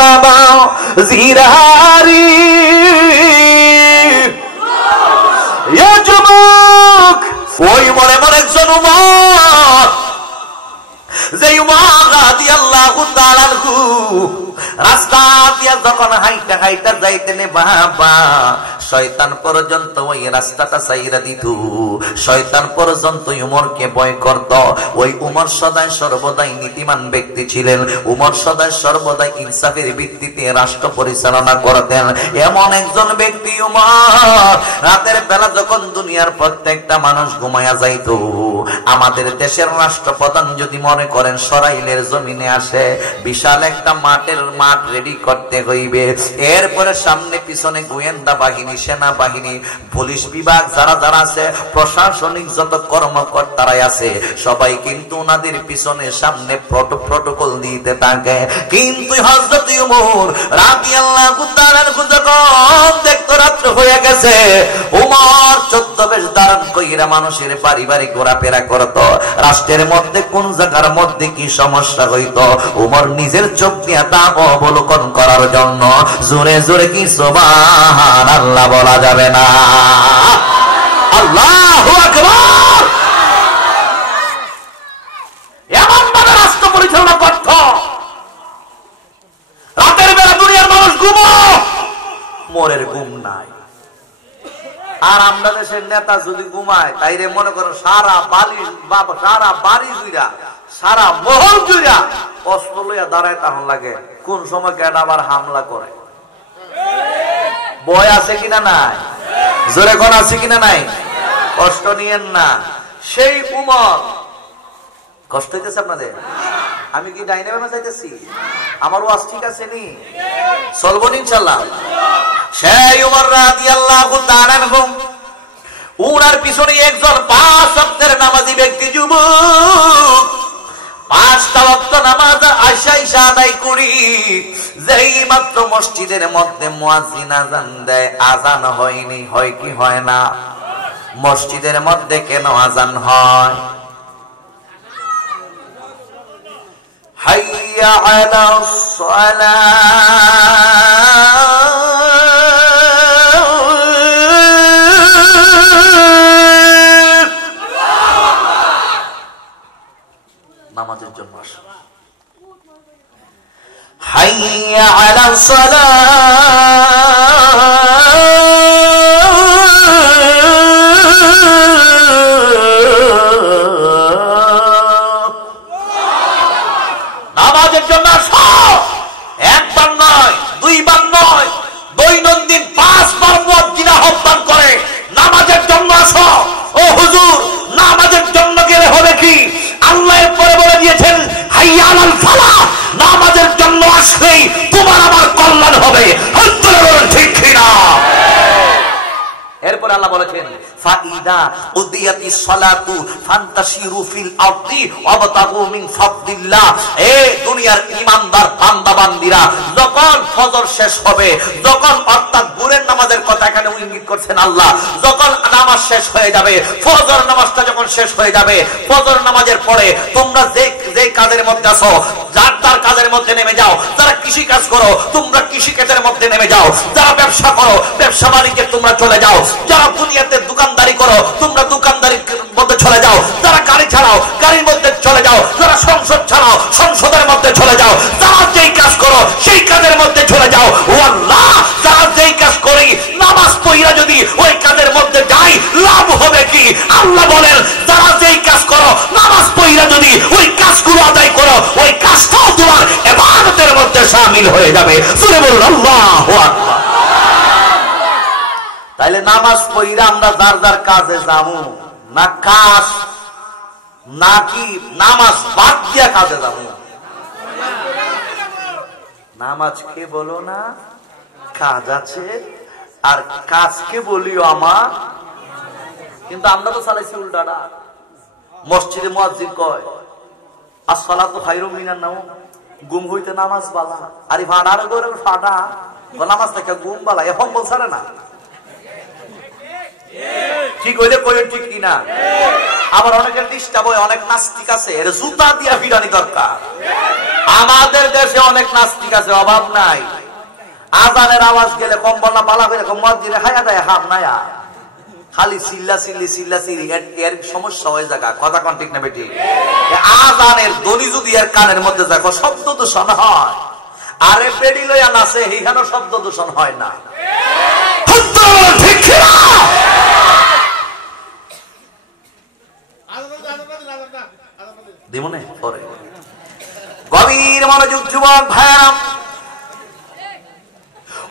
বাবা জিরারি এ যুবক ওই মনে মনে একজন উমর যে উমর রাদিয়াল্লাহু তাআলা আনহু রাস্তা দিয়া যখন হাইটা হাইটা যাইতেন বাবা শয়তান পর্যন্ত ওই রাস্তাটা ছাইরা দিত শয়তান পর্যন্ত উমরকে ভয় করত ওই উমর সদাই সর্বদাই নীতিমান ব্যক্তি ছিলেন উমর সদাই সর্বদাই ইনসাফের ভিত্তিতে রাষ্ট্র পরিচালনা করতেন এমন একজন ব্যক্তি উমর রাতের বেলা যখন দুনিয়ার প্রত্যেকটা মানুষ ঘুমায়া যাইত আমাদের দেশের রাষ্ট্রপ্রধান যদি মনে করেন সরাইলের জমিনে আসে বিশাল একটা মাঠ রেডি করতে হইবে এরপরে সামনে পিছনে গোয়েন্দা বাহিনী সেনাবাহিনী পুলিশ বিভাগ যারা যারা আছে প্রশাসনিক যত কর্মকর্তারাই আছে সবাই কিন্তু ওনাদের পিছনে সামনে প্রটোকল দিতে থাকে কিন্তু হযরত উমর রাদিয়াল্লাহু তাআলা যখন দেখতো রাত্র হয়ে গেছে উমর ছদ্মবেশ ধারণ কইরা মানুষের পারিবারিক ঘোরাফেরা করত রাষ্ট্রের মধ্যে কোন জায়গার মধ্যে কি সমস্যা হইতো উমর নিজের চোখ দিয়ে তা অবলোকন করার জন্য জোরে জোরে কি সুবহানাল্লাহ বলা যাবে না আল্লাহু আকবার এমন ভাবে রাষ্ট্র পরিচালনা করত রাতের বেলা দুনিয়ার মানুষ ঘুমায় মোরের ঘুম নাই আর আমরা দেশের নেতা যদি ঘুমায় তাইরে মনে করো সারা বাড়ি জুইরা সারা মহল জুইরা অস্ত্র লইয়া দাঁড়ায় তখন লাগে কোন সময় কেডা আবার হামলা করে ভয় আছে কিনা নাই জোরে কোন আছে কিনা নাই কষ্ট নিয়েন না সেই উমর কষ্ট হইতেছে আপনাদের আমি কি ডাইনে বামে যাইতেছি আমার ওয়াজ ঠিক আছে নি চলবো ইনশাআল্লাহ সেই উমর রাদিয়াল্লাহু তাআলা আনহু উনার পিছনে একজন 5 ওয়াক্তের নামাজি ব্যক্তি যুবক 5টা ওয়াক্ত নামাজ আশা আদায় করি যেই মাত্র মসজিদের মধ্যে মুয়াজ্জিন আযান দেয় আযান হয়নি হয় কি হয় না মসজিদের মধ্যে কেন আযান হয় হাইয়া আলাস সালাহ নামাজের জন্য আসো হাইয়া আলাস সালাহ নামাজের জন্য আসো একবার নয় দুইবার নয় দৈনন্দিন 5 বার মুয়াজ্জিন আহ্বান করে নামাজের জন্য আসো ও হুজুর নামাজের জন্য গেলে হবে কি আল্লাহ এরপরে বলে দিয়েছেন হাইয়া আলাল ফালাহ নামাজের জন্য আসলেই তোমার আমার কল্যাণ হবে ঠিক কিনা এরপর আল্লাহ বলেছেন ফাইদা উদিয়াতিস সালাতু ফান্তাশিরু ফিল আরদি ওয়াবতাগু মিন ফাদলিল্লাহ এই দুনিয়ার ঈমানদার বান্দা বান্দীরা যখন ফজর শেষ হবে যখন অর্থাৎ ভোরের নামাজের কথা এখানে ইঙ্গিত করছেন আল্লাহ যখন নামাজ শেষ হয়ে যাবে ফজর নামাজটা যখন শেষ হয়ে যাবে ফজর নামাজের পরে তোমরা যে কাজের মধ্যে আছো যার কাজের মধ্যে নেমে যাও যারা কৃষি কাজ করো তোমরা কৃষি কাজের মধ্যে নেমে যাও যারা ব্যবসা করো ব্যবসা বাণিজ্যে তোমরা চলে যাও যারা দুনিয়াতে দোকানদারি করো তোমরা দোকানদারির মধ্যে চলে যাও যারা গাড়ি ছাড়াও গাড়ির মধ্যে চলে যাও যারা সংসদ ছাড়াও সংসদের মধ্যে চলে যাও যারা যেই কাজ করো সেই কাজের মধ্যে চলে যাও ও আল্লাহ যারা যেই কাজ করি নামাজ পড়িয়া যদি ওই কাজের মধ্যে যাই লাভ হবে কি আল্লাহ বলেন যারা যেই কাজ করো নামাজ পড়িয়া যদি ওই কাজগুলো আদায় করো ওই কাজটাও তোমার ইবাদতের মধ্যে শামিল হয়ে যাবে সুরে বলুন আল্লাহু আকবার তাইলে নামাজ পড়িরা আমরা যার যার কাজে যাবো না কাজ নাকি নামাজ বাদ দিয়া কাজে যাবো নামাজকে বলো না কাজ আছে আর কাজকে বলিও আমার কিন্তু আমরা তো চালাইছি উল্টাটা মসজিদে মুয়াজ্জিন কয় আসসালাতু খায়রুম মিনান নাওম ঘুম হইতে নামাজ বালা আরে ভাড়ার করে ফাটা নামাজ থেকে ঘুম বালা এখন বলছারে না ঠিক হইলে কইলেন ঠিক কিনা আবার অনেকের ডিস্টার্ব হয় অনেক নাস্তিক আছে এর জুতা দিয়া ফিরানি দরকার আমাদের দেশে অনেক নাস্তিক আছে, অভাব নাই। আজানের আওয়াজ গেলে কম্বল না পালা করে মসজিদে খাইয়া দেয়, হাম নায়া খালি চিল্লা চিল্লি এর সমস্যা হয়ে যাক। কথা কোন ঠিক না বেটি? আজানের ধ্বনি যদি এর কানের মধ্যে দেখো শব্দ দূষণ হয়, আরে বেড়ি লইয়া নাচে এখানে শব্দ দূষণ হয় না। ঠিক না? দিমনে পরে গভীর মনোযোগ যুবক ভাইরা,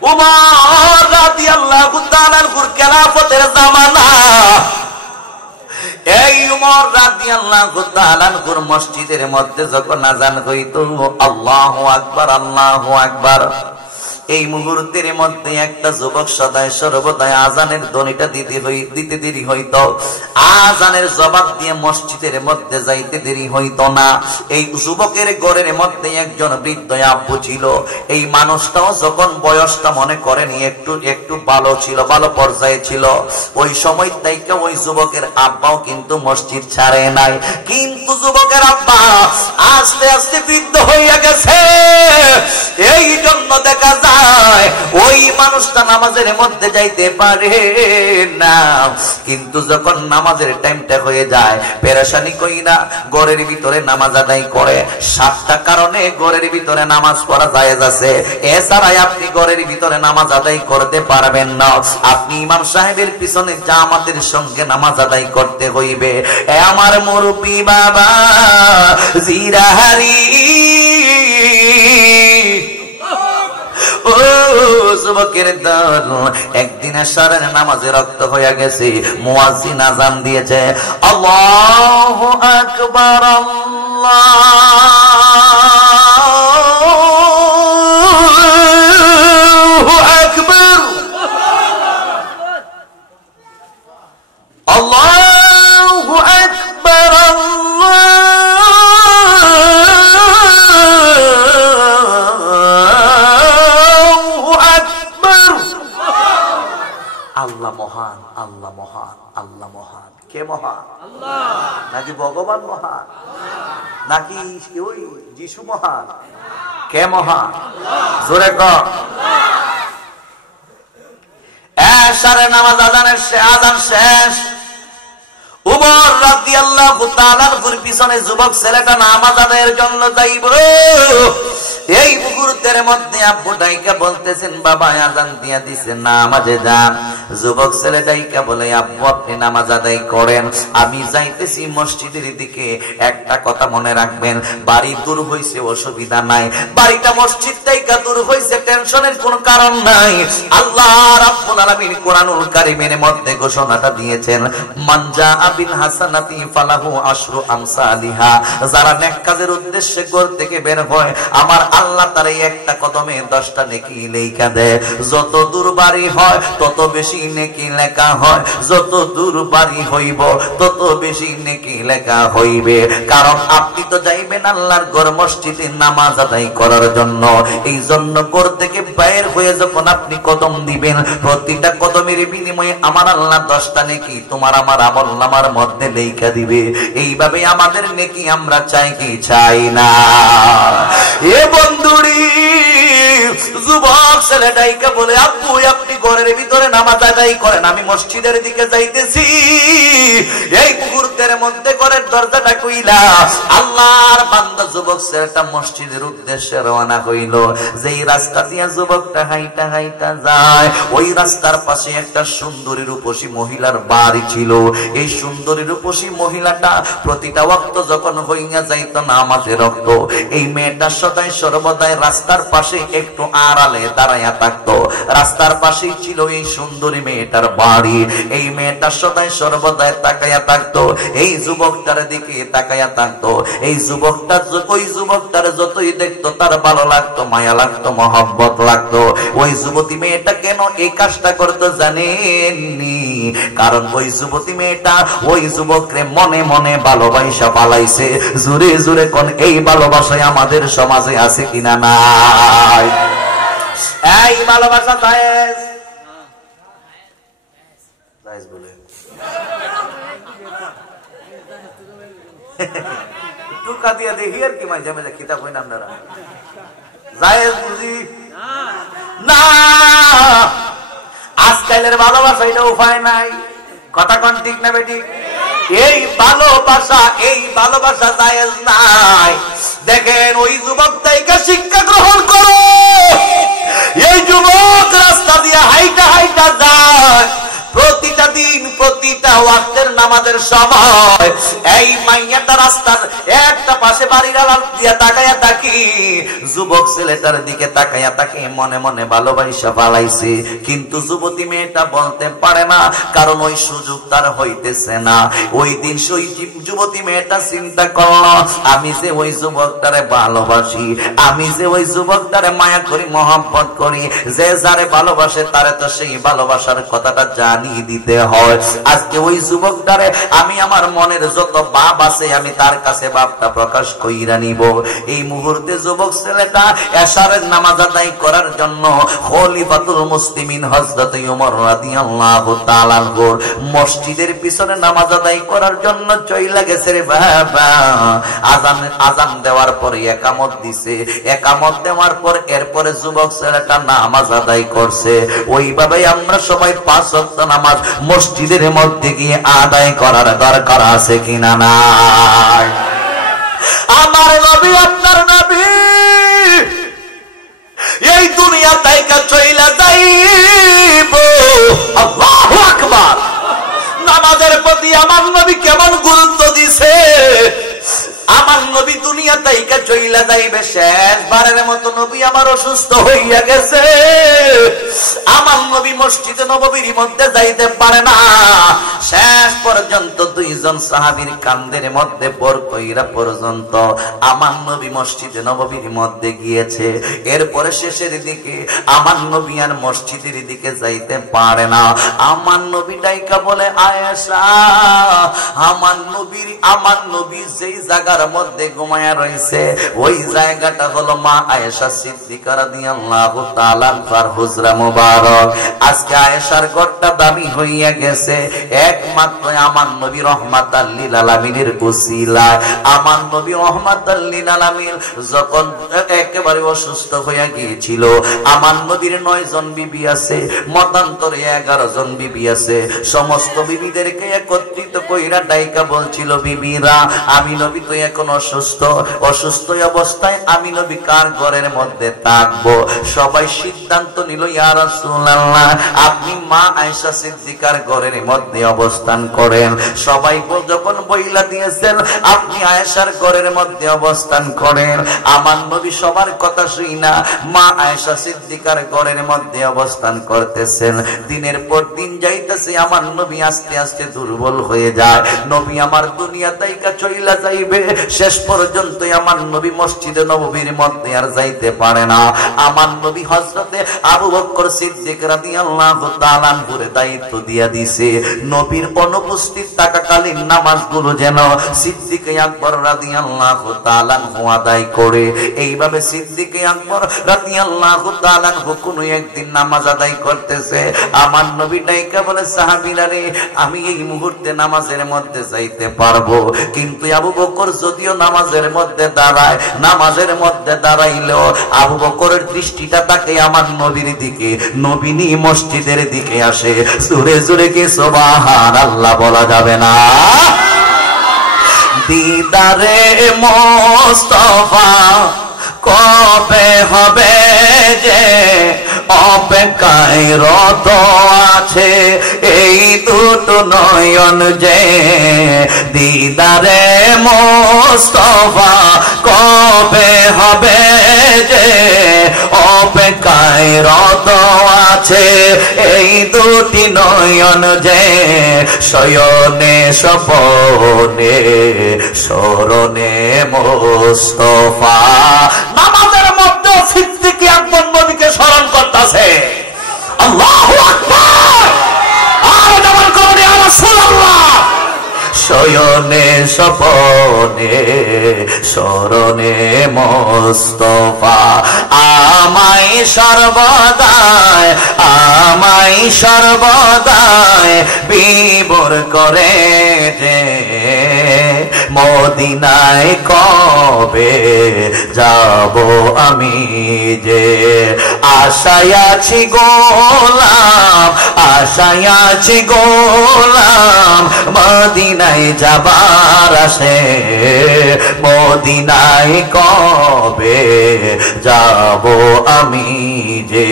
উমর রাদিয়াল্লাহু তাআলা আনহুর খেলাফতের জামানা। এই উমর রাদিয়াল্লাহু তাআলা আনহুর মসজিদের মধ্যে যখন আযান হইতো, আল্লাহু আকবার আল্লাহু আকবার, এই মুহূর্তের মধ্যে একটা যুবক সদায় সর্বদাই আজানের ধ্বনিটা দিতে দেরি হইতো, আজানের জবাব দিয়ে মসজিদের মধ্যে যাইতে দেরি হইতো না। এই যুবকের ঘরের মধ্যে একজন বৃদ্ধ আব্বু ছিল। এই মানুষটাও যখন বয়সটা মনে করেন একটু ভালো ছিল, ভালো পর্যায়ে ছিল, ওই সময় থেকে ওই যুবকের আব্বাও কিন্তু মসজিদ ছাড়ে নাই। কিন্তু যুবকের আব্বা আস্তে আস্তে বৃদ্ধ হইয়া গেছে, এই জন্য দেখা যায় ওই মানুষটা নামাজের মধ্যে যাইতে পারে না। কিন্তু যখন নামাজের টাইমটা হয়ে যায়, পেরেশানি কইরা ঘরের ভিতরে নামাজ আদায় করে। 7টা কারণে ঘরের ভিতরে নামাজ পড়া জায়েজ আছে, এছাড়াই আপনি ঘরের ভিতরে নামাজ আদায় করতে পারবেন না। আপনি ইমাম সাহেবের পিছনে জামাতের সঙ্গে নামাজ আদায় করতে হইবে। এ আমার মুরব্বি বাবা জিরাহারি, ও যুবকের দল, একদিন এশারের নামাজে রক্ত হয়ে গেছে, মুয়াজ্জিন আযান দিয়েছে, আল্লাহু আকবার আল্লাহু আকবার আল্লাহু আকবার আল্লাহ মহান, আল্লাহ মহান, আল্লাহ মহান। কে মহান? আল্লাহ। নাকি ভগবান মহান? নাকি ওই যিশু মহান? কে মহান? জোরে কর। এশারে নামাজ আযান শেষ। উমর রাদিয়াল্লাহু তাআলা আনহুর পিছনে যুবক ছেলেটা নামাজ আদায়ের জন্য যাইব। এই মুহূর্তের মধ্যে আব্বু ডাইকা বলতেছেন, বাবা আযান দিয়া দিছে, নামাজে যান। যুবক ছেলে ডাইকা বলে, আব্বু আপনি নামাজ আদায় করেন, আমি যাইতেছি মসজিদের দিকে। একটা কথা মনে রাখবেন, বাড়ি দূর হইছে অসুবিধা নাই, বাড়িটা মসজিদ থেকে দূর হইছে টেনশনের কোনো কারণ নাই। আল্লাহ রাব্বুল আলামিন কোরআনুল কারীমের মধ্যে ঘোষণাটা দিয়েছেন, মান জাআ বিল হাসানাতি ফালাহু আশরু আমসালিহা। যারা নেক কাজের উদ্দেশ্যে ঘর থেকে বের হয়, আমার আল্লাহ তার এই একটা কদমে 10টা নেকি লেখা দেয়। যত দূর বাড়ি হয় তত বেশি নেকি লেখা হয়, যত দূর বাড়ি হইব তত বেশি নেকি লেখা হইবে। কারণ আপনি তো যাইবেন আল্লাহর ঘর মসজিদে নামাজ আদায় করার জন্য। এই জন্য ঘর থেকে বাইর হয়ে যখন আপনি কদম দিবেন, প্রতিটা কদমের বিনিময়ে আমার আল্লাহ 10টা নেকি তোমার আমার আমলনামার মধ্যে লেখা দিবে। এইভাবে আমাদের নেকি আমরা চাই কি চাই না? এ বন্ধুরি, যুবক ছেলেটাইকে বলে, আব্বু আপনি ঘরের ভিতরে নামাজ আদায় করেন, আমি মসজিদের দিকে যাইতেছি। এই মুহূর্তের মধ্যে ঘরের দরজাটা কইলা আল্লাহর বান্দা যুবক ছেলেটা মসজিদের উদ্দেশ্যে রওনা হইল। যেই রাস্তা দিয়ে যুবকটা হাইটা হাইটা যায়, ওই রাস্তার পাশে একটা সুন্দরী রূপসী মহিলার বাড়ি ছিল। এই সুন্দরী রূপসী মহিলাটা প্রতিটা ওয়াক্ত যখন হইয়া যাইত নামাজে রক্ত, এই মেয়েটা সদাই সর্বদাই রাস্তার পাশে একটু আড়ালে দাঁড়াইয়া থাকতো। রাস্তার পাশেই ছিল এই সুন্দরী মেয়েটার বাড়ি। এই মেয়েটা সদাই সর্বদাই তাকাইয়া থাকতো, এই যুবকটার দিকে তাকাইয়া থাকতো। এই যুবকটা ওই যুবকটার যতই দেখতো তার ভালো লাগতো, মায়া লাগতো, মহব্বত লাগতো। ওই যুবতী মেয়েটা কেন এই কাজটা করতো জানেননি? কারণ ওই যুবতী মেয়েটা ওই যুবকরে মনে মনে ভালোবাসা পালাইছে। জোরে জোরে কোন এই ভালোবাসায় আমাদের সমাজে আছে কিনা নাই? এই ভালোবাসা জায়েজ? জায়েজ বলে একটু টুকা দিয়ে দেখি আর কি মাঝে মাঝে কিতাব হই না আপনারা জায়েজ বুঝি না। আজকালের ভালোবাসা এটা উপায় নাই, কথা কোন ঠিক না বেটি? এই ভালোবাসা জায়েজ নাই। দেখেন ওই যুবক তাইকে শিক্ষা গ্রহণ করো। এই যুবক রাস্তা দিয়ে হাইটা হাইটা যায় প্রতিটা দিন প্রতিটা ওয়াক্তের নামাজের সময়। এই মাইয়াটা রাস্তার একটা পাশে বাড়ির আড়াল দিয়া তাকায়া তাকি, যুবক ছেলেটার দিকে তাকায়া তাকি মনে মনে ভালোবাসা পালাইছে, কিন্তু যুবতী মেয়েটা বলতে পারে না, কারণ ওই সুযোগ তার হইতেছে না। ওই দিন সেই যুবতী মেয়েটা চিন্তা করলো, আমি যে ওই যুবকটারে ভালোবাসি, আমি যে ওই যুবকটারে মায়া করি, মহব্বত করি, যে যারে ভালোবাসে তারে তো সেই ভালোবাসার কথাটা জানি দিতে হয়। আজকে ওই যুবকটারে আমি আমার মনের যত ভাব আছে আমি তার কাছে ভাবটা প্রকাশ কইরা নিব। এই মুহূর্তে যুবক ছেলেটা এশারের নামাজ আদায় করার জন্য খলিফাতুল মুসলিমিন হযরত ওমর রাদিয়াল্লাহু তাআলা আনহু মসজিদের পিছনে নামাজ আদায় করার জন্য চইলা গেছে রে বাবা। আযান দেওয়ার পরে একামত দিছে, একামত দেওয়ার পর এরপরে যুবক ছেলেটা নামাজ আদায় করছে। ওইভাবে আমরা সবাই 5 ওয়াক্ত নামাজ মসজিদের মধ্যে গিয়ে আদায় করার দরকার আছে কিনা নাই? আমার নবী আপনার নবী এই দুনিয়া তাইকা চইলা যাইব। আল্লাহু আকবার। নামাজের প্রতি আমার নবী কেমন গুরুত্ব দিছে। আমার নবী দুনিয়া তাইকা চইলা যাইবে, শেষবারের মতো নবী আমার অসুস্থ হইয়া গেছে। আমার নবী মসজিদে নববীর মধ্যে যাইতে পারে না। শেষ পর্যন্ত 2 জন সাহাবীর কান্দের মধ্যে পর কইরা পর্যন্ত আমার নবী মসজিদে নববীর মধ্যে গিয়েছে। এরপরে শেষের দিকে আমার নবী আর মসজিদের দিকে যাইতে পারে না। আমার নবী ডাইকা বলে, আয়েশা, আমার নবী যেই জায়গার মধ্যে ঘুমায়া রয়েছে ওই জায়গাটা হলো মা আয়েশা সিদ্দিকা রাদিয়াল্লাহু তাআলা আনহার হুজরা মুবারক। আজকে আয়েশার ঘরটা দামি হইয়া গেছে একমাত্র আমার নবী রহমাতাল লিল আলামিনের উসিলায়। আমার নবী রহমাতাল লিল আলামিন যখন একেবারে অসুস্থ হইয়া গিয়েছিল, আমার নবীর 9 জন বিবি আছে, মতান্তরে 11 জন বিবি আছে। সমস্ত বিবিদেরকে একত্রিত কইরা ডাইকা বলছিল, বিবিরা, আমি নবী তো এখন অসুস্থ অবস্থায় আমি নবী কার ঘরের মধ্যে থাকবো? সবাই সিদ্ধান্ত নিল, ইয়া রাসূলুল্লাহ, আপনি মা আয়েশা সিদ্দিকার ঘরের মধ্যে অবস্থান করেন। সবাই যখন বইলা দিয়েছেন আপনি আয়েশার ঘরের মধ্যে অবস্থান করেন, আমার নবী সবার কথা শুইনা মা আয়েশা সিদ্দিকার ঘরের মধ্যে অবস্থান করতেছেন। দিনের পর দিন যাইতেছে, আমার নবী আস্তে আস্তে দুর্বল হয়ে যায়। নবী আমার দুনিয়া তাইকা চইলা যাইবে, শেষ পর্যন্ত আমার নবী মসজিদে নববীর মধ্যে আর যাইতে পারে না। আমার নবী হযরতে আবু বকর সিদ্দিক রাদিয়াল্লাহু তাআলা আনহুর দায়িত্ব দিয়া দিয়েছে, নবীর অনুপস্থিত থাকাকালীন নামাজগুলো যেন সিদ্দিক আকবর রাদিয়াল্লাহু তাআলা আনহু আদায় করে। এইভাবে সিদ্দিক আকবর রাদিয়াল্লাহু তাআলা আনহু কোনো একদিন নামাজ আদায় করতেছে, আমার নবী ডাইকা বলে, সাহাবীরা রে, আমি এই মুহূর্তে নামাজের মধ্যে যাইতে পারবো, কিন্তু আবু বকর যদিও নামাজের মধ্যে দাঁড়ায়, নামাজের মধ্যে দাঁড়াইলেও আবু বকরের দৃষ্টিটা তাকে আমার নবীর দিকে, নবীনী মসজিদের দিকে আসে। জোরে জোরে কি সুবহানাল্লাহ বলা যাবে না? দিদারে মুস্তাফা কবে হবে যে অপেক্ষায় রত আছে এই দুটো নয়ন যে। দিদারে মুস্তাফা কবে হবে যে অপেক্ষায় রত আছে এই দুটি নয়ন যে। শয়নে স্বপনে স্মরণে মুস্তাফা। নামাজের মধ্যে সিদ্দিক আকবর নবীকে স্মরণ করতেছে। আল্লাহু আকবার। আর নামাজ করে ইয়া রাসূলুল্লাহ। শয়নে স্বপনে স্মরণে মুস্তাফা আমায় সর্বদাই বিভোর করে যে মদিনায় কবে যাব আমি যে আশায় আছি গোলাম আশায় আছি গোলাম মদিনায় যাবার আসে মদিনায় কবে যাব আমি যে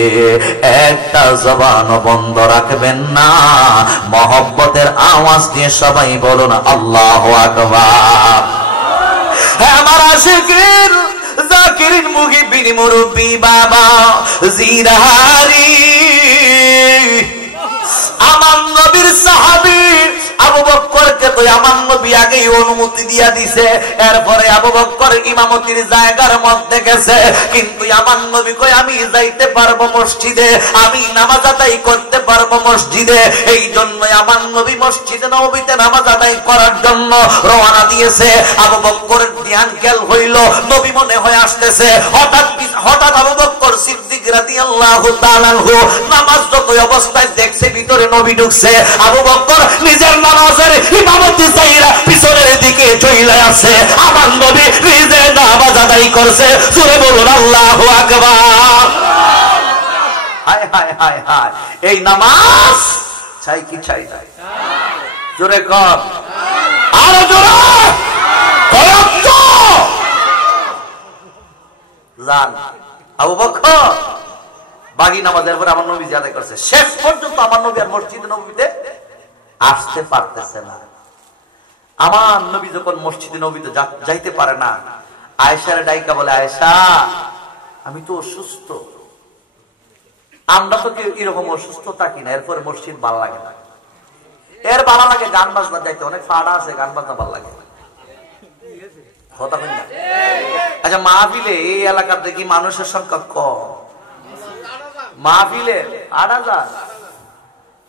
একটা জবান বন্ধ রাখবেন না মহব্বতের আওয়াজ দিয়ে সবাই বলুন আল্লাহু আকবার হে আমার আশিকিন জাকিরিন মুহিবিন মুরব্বি বাবা জিরাহারি আমার নবীর সাহাবী আবু বকরকে তো আমার নবী আগেই অনুমতি দিয়া দিছে এরপরে আবু বকর ইমামতির জায়গার মধ্যে গেছে কিন্তু আমার নবী কই আমি যাইতে পারবো মসজিদে আমি নামাজ আদায় করতে পারবো মসজিদে এই জন্য আমার নবী মসজিদে নববীতে নামাজ আদায় করার জন্য রওনা দিয়েছে আবু বকরের ধ্যান খেয়াল হইল নবী মনে হয় আসতেছে হঠাৎ আবু বকর সিদ্দিক রাদিয়াল্লাহু তাআলা নামাজরত অবস্থায় দেখছে ভিতরে নবী ঢুকছে আবু বকর নিজের নামাজের ইমামতি চাইরা পিছনের দিকে চলে আসে আমার নবী নিজে নামাজ আদায় করছে জোরে বলুন আল্লাহু আকবার হায় হায় হায় হায় এই নামাজ চাই কি চাই না জোরে কর আরো জোরে কত জান আবু বকর বাকি নামাজের পর আমার নবী আদায় করছে শেষ পর্যন্ত আমার নবী আর মসজিদে নববীতে আসতে পারতেছে না আমার নবী যখন মসজিদে নববীতে যাইতে পারে না আয়েশার ডাইকা বলে আয়েশা আমি তো অসুস্থ আমরা তো কেউ এরকম অসুস্থ থাকি না এরপরে মসজিদ ভালো লাগে না এর ভালো লাগে গান বাজনা যাইতে অনেক ফাড়া আছে গান বাজনা ভালো লাগে কথা বলি না আচ্ছা মাহফিলে এই এলাকার দেখি মানুষের সংখ্যা কম মাহফিলে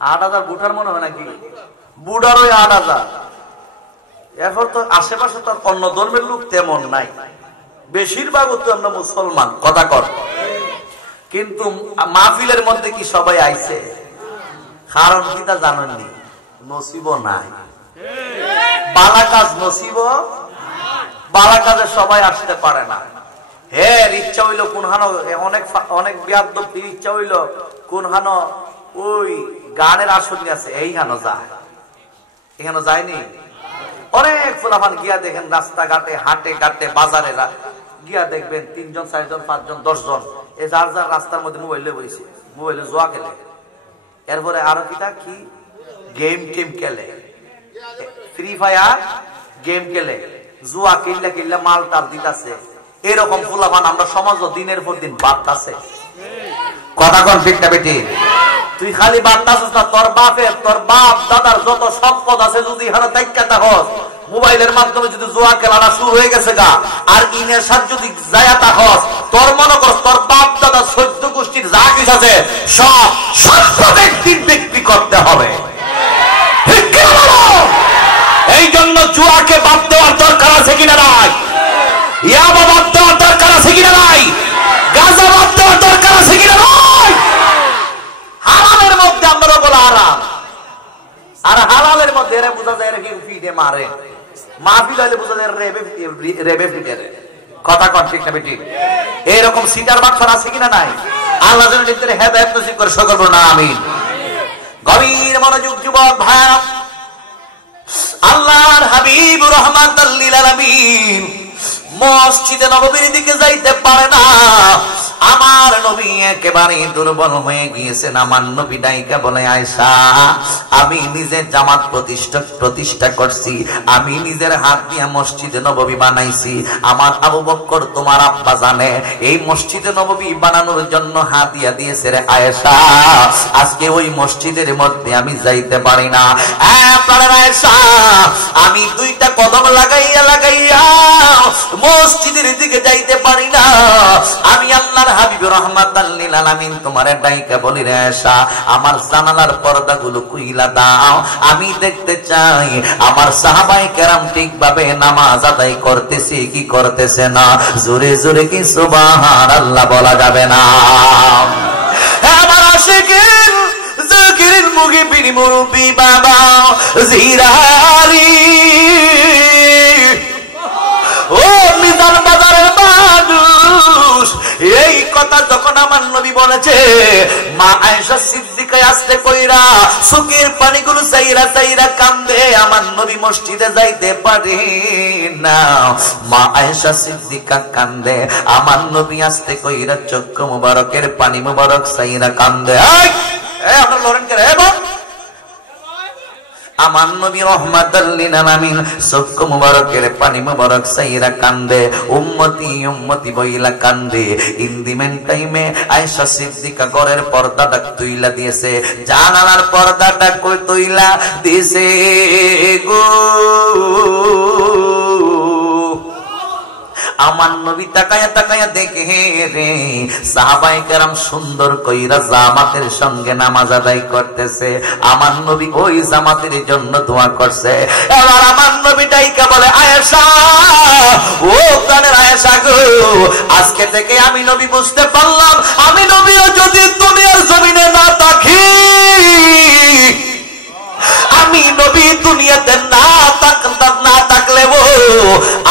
৮,০০০ বুটার মনে হয় নাকি বুড়ার ওই ৮,০০০ এরপর তো আশেপাশে তো অন্য ধর্মের লোক তেমন নাই বেশিরভাগ তো আমরা মুসলমান কথা কর কিন্তু মাহফিলের মধ্যে কি সবাই আইছে কারণ কি তা জানেননি নসিব নাই বালা কাজ নসিব বালা কাজে সবাই আসতে পারে না হে ইচ্ছা হইলো কোনহানো অনেক অনেক বিয়াদ্দবির ইচ্ছা হইলো কোনহানো ওই গানের আসর আছে এইখানো যায় এখানে যায়নি অনেক ফুলাফান গিয়া দেখেন রাস্তাঘাটে হাটে ঘাটে বাজারে গিয়া দেখবেন ৩ জন ৪ জন ৫ জন ১০ জন এ যার যার রাস্তার মধ্যে মোবাইলে বইছে মোবাইলে জুয়া খেলে এরপরে আরো কিটা কি গেম টেম খেলে ফ্রি ফায়ার গেম খেলে জুয়া কিল্লা কিল্লা মাল টাল দিতাছে এরকম ফুলাফান আমরা সমাজ দিনের পর দিন বাড়তাছে কথা কোন ঠিক না বেটি তুই খালি বাড়তাছিস না তোর বাপের তোর বাপ দাদার যত সম্পদ আছে যদি হারা তাইকাটা হস মোবাইলের মাধ্যমে যদি জুয়া খেলাটা শুরু হয়ে গেছে গা আর ইনের সাথে যদি যায়াতা হস তোর মনে কর তোর বাপ দাদা ১৪ গোষ্ঠীর যা কিছু আছে সব সম্পদ একদিন বিক্রি করতে হবে এই জন্য জুয়াকে বাদ দেওয়ার দরকার আছে কিনা নাই ইয়াবা বাদ দেওয়ার দরকার আছে কিনা নাই গাঁজা বাদ দেওয়ার দরকার আছে কিনা নাই হারামের মধ্যে আমরা বলা হারাম আর হালালের মধ্যে এরা বোঝা যায় এরা কি ফিটে মারে মাহফিল হলে বোঝা যায় রেবে ফিটে কথা কন ঠিক না বেটি এরকম সিটার বাটফার আছে কিনা নাই আল্লাহ যেন নিজের হেদায়েত নসিব করে সকল বলুন আমিন গভীর মনোযোগ যুবক ভাই আল্লাহর হাবিব রাহমাতাল লিল আলামিন মসজিদে নববীর দিকে যাইতে পারে না আমার নবী একেবারে দুর্বল হয়ে গিয়েছেন আমার নবী ডাইকা বলে আয়েশা আমি নিজে জামাত প্রতিষ্ঠা করছি আমি নিজের হাত দিয়ে মসজিদে নববী বানাইছি আমার আবু বকর তোমার আব্বা জানে এই মসজিদে নববী বানানোর জন্য হাদিয়া দিয়েছে রে আয়েশা আজকে ওই মসজিদের মধ্যে আমি যাইতে পারি না আয়েশা আমি 2টা কদম লাগাইয়া মসজিদের দিকে যাইতে পারি না আমি আল্লাহর হাবিব রাহমাতাল লিল আলামিন তোমারে ডাইকা বলি রে আয়েশা আমার জানালার পর্দাগুলো খুইলা দাও আমি দেখতে চাই আমার সাহাবায়ে কেরাম ঠিকভাবে নামাজ আদায় করতেছে কি করতেছে না জোরে জোরে কি সুবহানাল্লাহ বলা যাবে না আমার আশিকিন জাকিরিন মুগিবিন মুরব্বি বাবা জিরারি ও মিজান বাজারের মানুষ, এই কথা যখন আমার নবী বলেছে, মা আয়েশা সিদ্দিকা আস্তে কইরা চোখের পানিগুলো চাইরা চাইরা কান্দে। আমার নবী মসজিদে যাইতে পারে না, মা আয়েশা সিদ্দিকা কান্দে। আমার নবী আস্তে কইরা চক্ষু মুবারকের পানি মুবারক চাইরা কান্দে। আপনার লরেন কে রে? আমার নবী রহমাতাল লিল আলামিন চক্ষু মুবারকের পানি মুবারক চাইরা কান্দে, উম্মতি উম্মতি বইলা কান্দে। ইন দি মেন টাইমে আয়েশা সিদ্দিকা ঘরের পর্দাটা তুইলা দিয়েছে, জানালার পর্দাটা কই তুইলা দিয়েছে গো। আমার নবী তাকায়া তাকায়া দেখে রে সাহাবায়ে কেরাম সুন্দর কইরা জামাতের সঙ্গে নামাজ আদায় করতেছে। আমার নবী ওই জামাতের জন্য দোয়া করছে। এবার আমার নবী ডাইকা বলে, আয়েশা, ও প্রাণের আয়েশা গো, আজকে থেকে আমি নবী বুঝতে পারলাম, আমি নবীও যদি দুনিয়ার জমিনে না থাকি, আমি নবী দুনিয়াতে না থাকলেও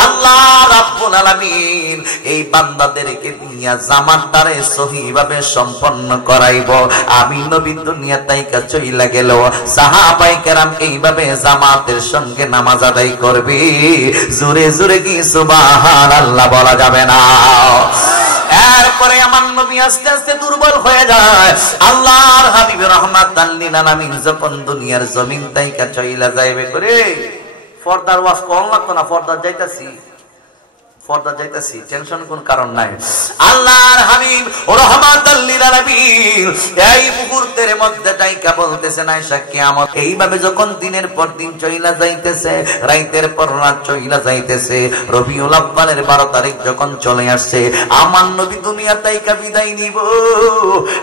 আল্লাহ রাব্বুল আলামিন এই বান্দাদেরকে দুনিয়া জামাতটারে সহিভাবে সম্পন্ন করাইব। আমি নবী দুনিয়া তাইকা চইলা গেল, সাহাবায়ে কেরাম এইভাবে জামাতের সঙ্গে নামাজ আদায় করবে। জোরে জোরে কি সুবহানাল্লাহ বলা যাবে না? এরপরে আমার নবী আস্তে আস্তে দুর্বল হয়ে যায়। আল্লাহর হাবিব রহমাতাল লিল আলামিন যখন দুনিয়ার জমিন তাইকা চইলা যাইবে করে, পর্দার ওয়াজ কোন লাগতো না, পর্দা যাইতাছি, টেনশন কোন কারণ নাই। আল্লাহর হাবিব রহমাতাল লিল আলামিন এই মুহূর্তের মধ্যে ডাইকা বলতেছেন, আয়েশা কিয়ামত এইভাবে যখন দিনের পর দিন চইলা যাইতেছে, রাতের পর রাত চইলা যাইতেছে, রবিউল আউয়ালের 12 তারিখ যখন চলে আসছে, আমার নবী দুনিয়া তাইকা বিদায় নিব।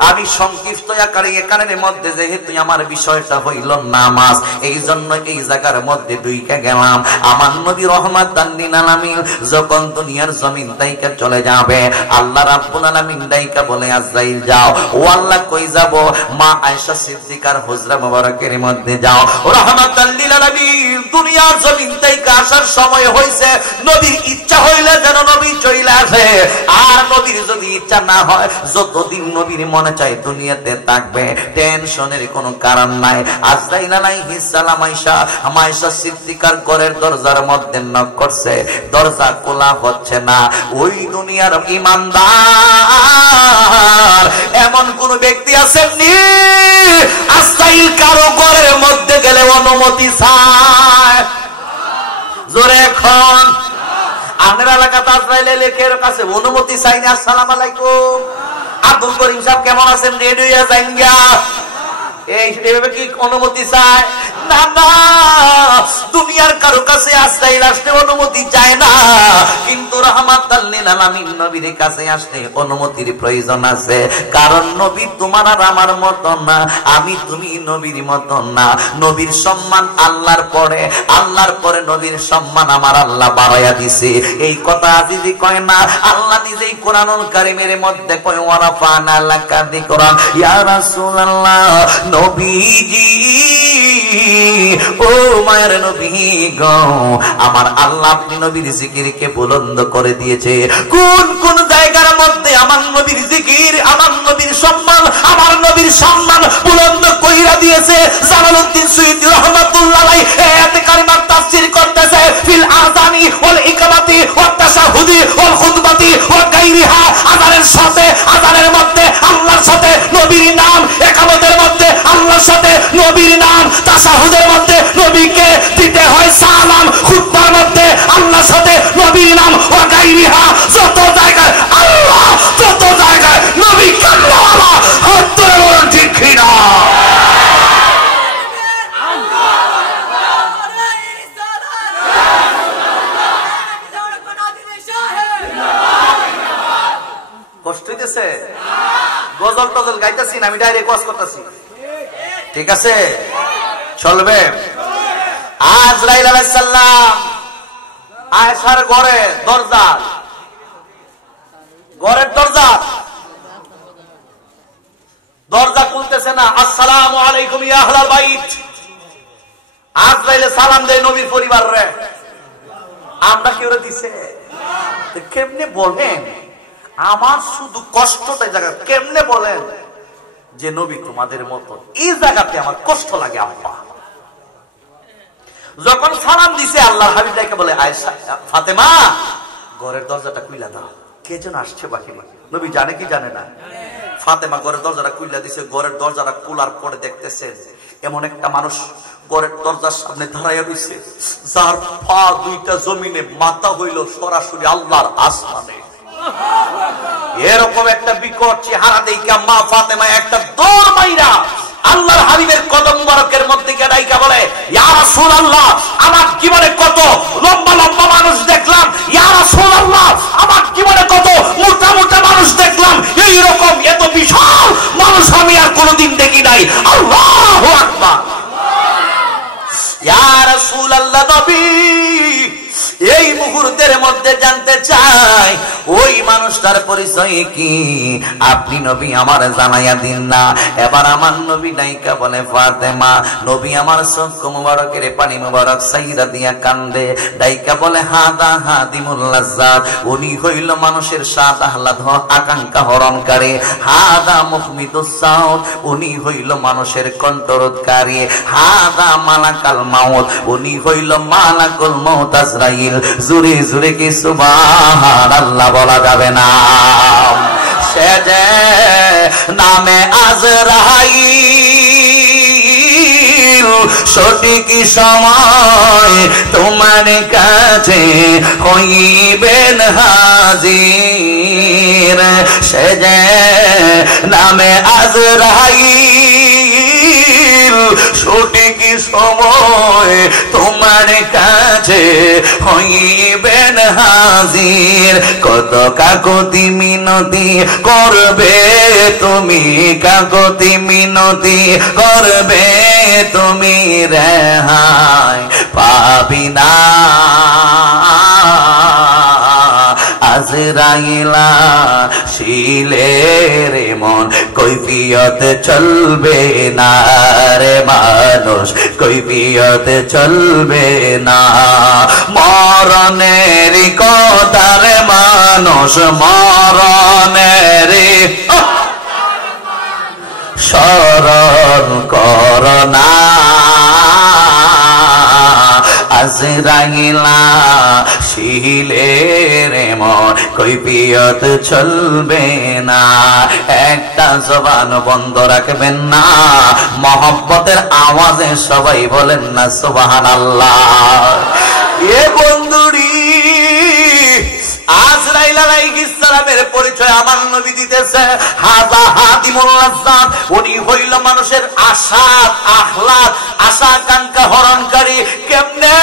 আমি সংক্ষিপ্ত আকারে এখানের মধ্যে যেহেতু আমার বিষয়টা হইল নামাজ, এই জন্য এই জায়গার মধ্যে দুইকা গেলাম। আমার নবী রহমাতাল লিল আলামিন যখন দুনিয়ার জমিন তাইকা চলে যাবে, আল্লাহ রাব্বুল আলামিন ডাইকা বলে, আজরাইল যাও। ও আল্লাহ কই যাব? মা আয়েশা সিদ্দিকার হুজরা মুবারকের মধ্যে যাও। রহমাতাল লিল আলামিন দুনিয়ার জমিন তাইকা আসার সময় হইছে, নবীর ইচ্ছা হইলে যেন নবী চলে আসে, আর নবীর যদি ইচ্ছা না হয়, যতদিন নবীর মনে চায় দুনিয়াতে থাকবে, টেনশনের কোনো কারণ নাই। আজরাইল আলাইহিস সালাম আয়েশা সিদ্দিকার ঘরের দরজার মধ্যে নক করছে, দরজা খোলা হচ্ছে না। ওই দুনিয়ার ইমানদার এমন কোন ব্যক্তি আছেননি আজরাইল কারো ঘরের মধ্যে গেলে অনুমতি চায়? জোরে এখন আপনার এলাকাতে আজরাইল লেখের কাছে অনুমতি চাইনি, আসসালামু আলাইকুম আব্দুল করিম সাহেব কেমন আছেন, রেডি হয়ে যান গা, এইভাবে কি অনুমতি চায়? না না, দুনিয়ার কারো কাছে আজরাইল আসতে অনুমতি চায় না, কিন্তু রহমাতাল লিল আলামিন নবীর কাছে আসতে অনুমতির প্রয়োজন আছে। কারণ নবী তোমার আর আমার মত না, আমি তুমি নবীর মত না। নবীর সম্মান আল্লাহর পরে নবীর সম্মান আমার আল্লাহ বাড়াইয়া দিছে। এই কথা আজিজি কয় না, আল্লাহ নিজেই কোরআনুল কারীমের মধ্যে কয়, ওয়ারাফানা লাকা যিকরাক, ইয়া রাসূলুল্লাহ, নবীজি, ও মায়ের নবী গো, আমার আল্লাহ আপনি নবীর জিকিরকে বুলন্দ করে দিয়েছে। কোন কোন জায়গার মধ্যে আমার নবীর জিকির, আমার নবীর সম্মান, আমার নবীর সম্মান বুলন্দ কইরা দিয়েছে। জালালউদ্দিন সুয়ুতী রাহমাতুল্লাহ আলাইহি আয়াতে কারিমার তাফসীর করতেছে, ফিল আযানি ওয়াল ইকামাতি ওয়াত তাশাহুদি ওয়াল খুতবাতি ওয়া গায়রিহা, আযানের সাথে, আযানের মধ্যে আল্লাহর সাথে নবীর নাম, ইকামতের মধ্যে আল্লাহর সাথে নবীর নাম, তাশাহুদের মধ্যে নবীকে দিতে হয় সালাম, খুতবার মধ্যে আল্লাহর সাথে নবীর নাম, ওয়া গায়রিহা, যত জায়গায় আল্লাহ, যত জায়গায় নবী কাল্লাওয়ালা, হত্তরে বলেন ঠিক কিনা? কষ্ট হইতেছে? গজল টজল গাইতেছি না, আমি ডাইরেক্ট ওয়াজ করতেছি, ঠিক আছে? চলবে? আজরাইল আলাইহিস সালাম আয়েশার ঘরের দরজা খুলতেছে না। আসসালামু আলাইকুম ইয়া আহলাল বাইত। আজরাইল সালাম দেয় নবীর পরিবার রে, আমরা কি ওরে দিছে? কেমনে বলেন? আমার শুধু কষ্টটা জায়গা, কেমনে বলেন যে নবী তোমাদের মতো? এই জায়গাতে আমার কষ্ট লাগে আব্বা। যখন সালাম দিছে আল্লাহ হাবিব ডাকে বলে, আয়েশা, ফাতেমা ঘরের দরজাটা খুইলা দাও, কে যেন আসছে বাহিরে। নবী জানে কি জানে না? ফাতেমা ঘরের দরজাটা খুইলা দিছে। ঘরের দরজাটা খোলার পরে দেখতেছেন এমন একটা মানুষ ঘরের দরজার সামনে দাঁড়াইয়া রইছে, যার পা দুইটা জমিনে, মাথা হইল সরাসরি আল্লাহর আসমানে। এরকম একটা বিকট চেহারা দেখা মা ফাতেমা একটা দৌড় মাইরা আল্লাহর হাবিবের কদম মুবারকের মধ্যে গাড়াইকা বলে, ইয়া রাসূলুল্লাহ, আমার জীবনে কত লম্বা লম্বা মানুষ দেখলাম, ইয়া রাসূলুল্লাহ, আমার জীবনে কত মোটা মোটা মানুষ দেখলাম, এই রকম এত বিশাল মানুষ আমি আর কোনোদিন দেখি নাই। আল্লাহু আকবার। ইয়া রাসূলুল্লাহ, নবী এই মুহূর্তের মধ্যে জানতে চাই ওই মানুষটার পরিচয় কি? আপনি নবী আমার জানাইয়া দিন না। এবার আমার নবী নাইকা বলে, ফাতেমা, নবী আমার চক্ষু মুবারকের পানি মুবারক সাইরা দিয়া কান্দে, ডাইকা বলে, হাদা হাদিমুল লাজ্জাত, উনি হইল মানুষের স্বাদ আহ্লাদ আকাঙ্ক্ষা হরণকারী। হাদা মুহমিদুস সাউদ, উনি হইল মানুষের কণ্ঠরোধকারী। হাদা মালাকাল মাউত, উনি হইল মালাকুল মউত আজরাইল। জুরে জুরে কি সুবহানাল্লাহ বলা যাবে না? সে যে নামে আজরাইল, সঠিক সময় তোমার কাছে হইবেন হাজির। সে যে নামে আজরাইল, সঠিক সময় তোমার কাছে হইবেন হাজির। কত কাকুতি মিনতি করবে তুমি, কাকুতি মিনতি করবে তুমি, রেহাই পাবি না। আজরাইলা শিলের মন কৈফিয়ত চলবে না রে মানুষ, কৈফিয়ত চলবে না। মরণের কথার মানুষ, মরণের স্মরণ করনা। আজরাইলা শিলের মন কৈফিয়ত চলবে না। একটা জবান বন্ধ রাখবেন না, মহব্বতের আওয়াজে সবাই বলেন না সুবহানাল্লাহ। এ বন্ধুরি, আজরাইল আলাইহিস সালামের পরিচয় আমার নবী দিতেছে। হাযা হাদিমুল লাজ্জাত, উনি হইল মানুষের আশা আহ্লাদ আশা আকাঙ্ক্ষা হরণকারী। কেমনে?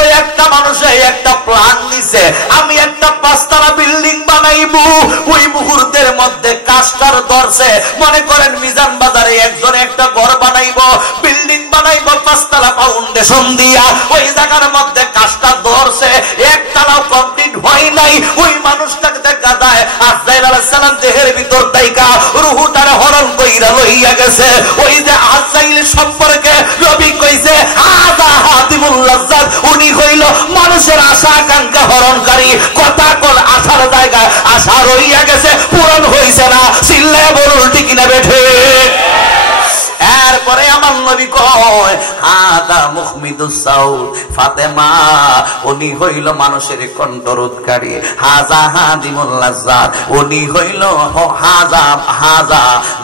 ওই একটা মানুষে একটা প্ল্যান নিছে, আমি একটা 5 তলা বিল্ডিং বানাইবো। ওই মুহূর্তের মধ্যে কাস্টার ধরছে, মনে করেন মিজান বাজারে একজনে একটা ঘর বানাইবো, বিল্ডিং বানাইবো 5 তলা ফাউন্ডেশন দিয়া। ওই জায়গার মধ্যে কাস্টার ধরছে, একতলাও কমপ্লিট হয় নাই। ওই মানুষটাকে দেখা যায় আজরাইল আলাইহিস সালাম দেহের ভিতর তাইকা রূহটারে হরণ কইরা লইয়া গেছে। ওই যে আজরাইল সম্পর্কে নবী কইছে, হাযা হাদিমুল লাজ্জাত, উনি হইল মানুষের আশা আকাঙ্ক্ষা হরণকারী। কথা কোন আশার জায়গায় আশা রইয়া গেছে, পূরণ হইছে না। চিল্লায় বলুন ঠিক না বেঠে? এরপরে আমার নবী কয়, হাদা মুহমিদুস সাউদ, ফাতেমা উনি হইল মানুষের কণ্ঠরোধকারী। হাযা হাদিমুল লাজ্জাত, উনি হইল হাযা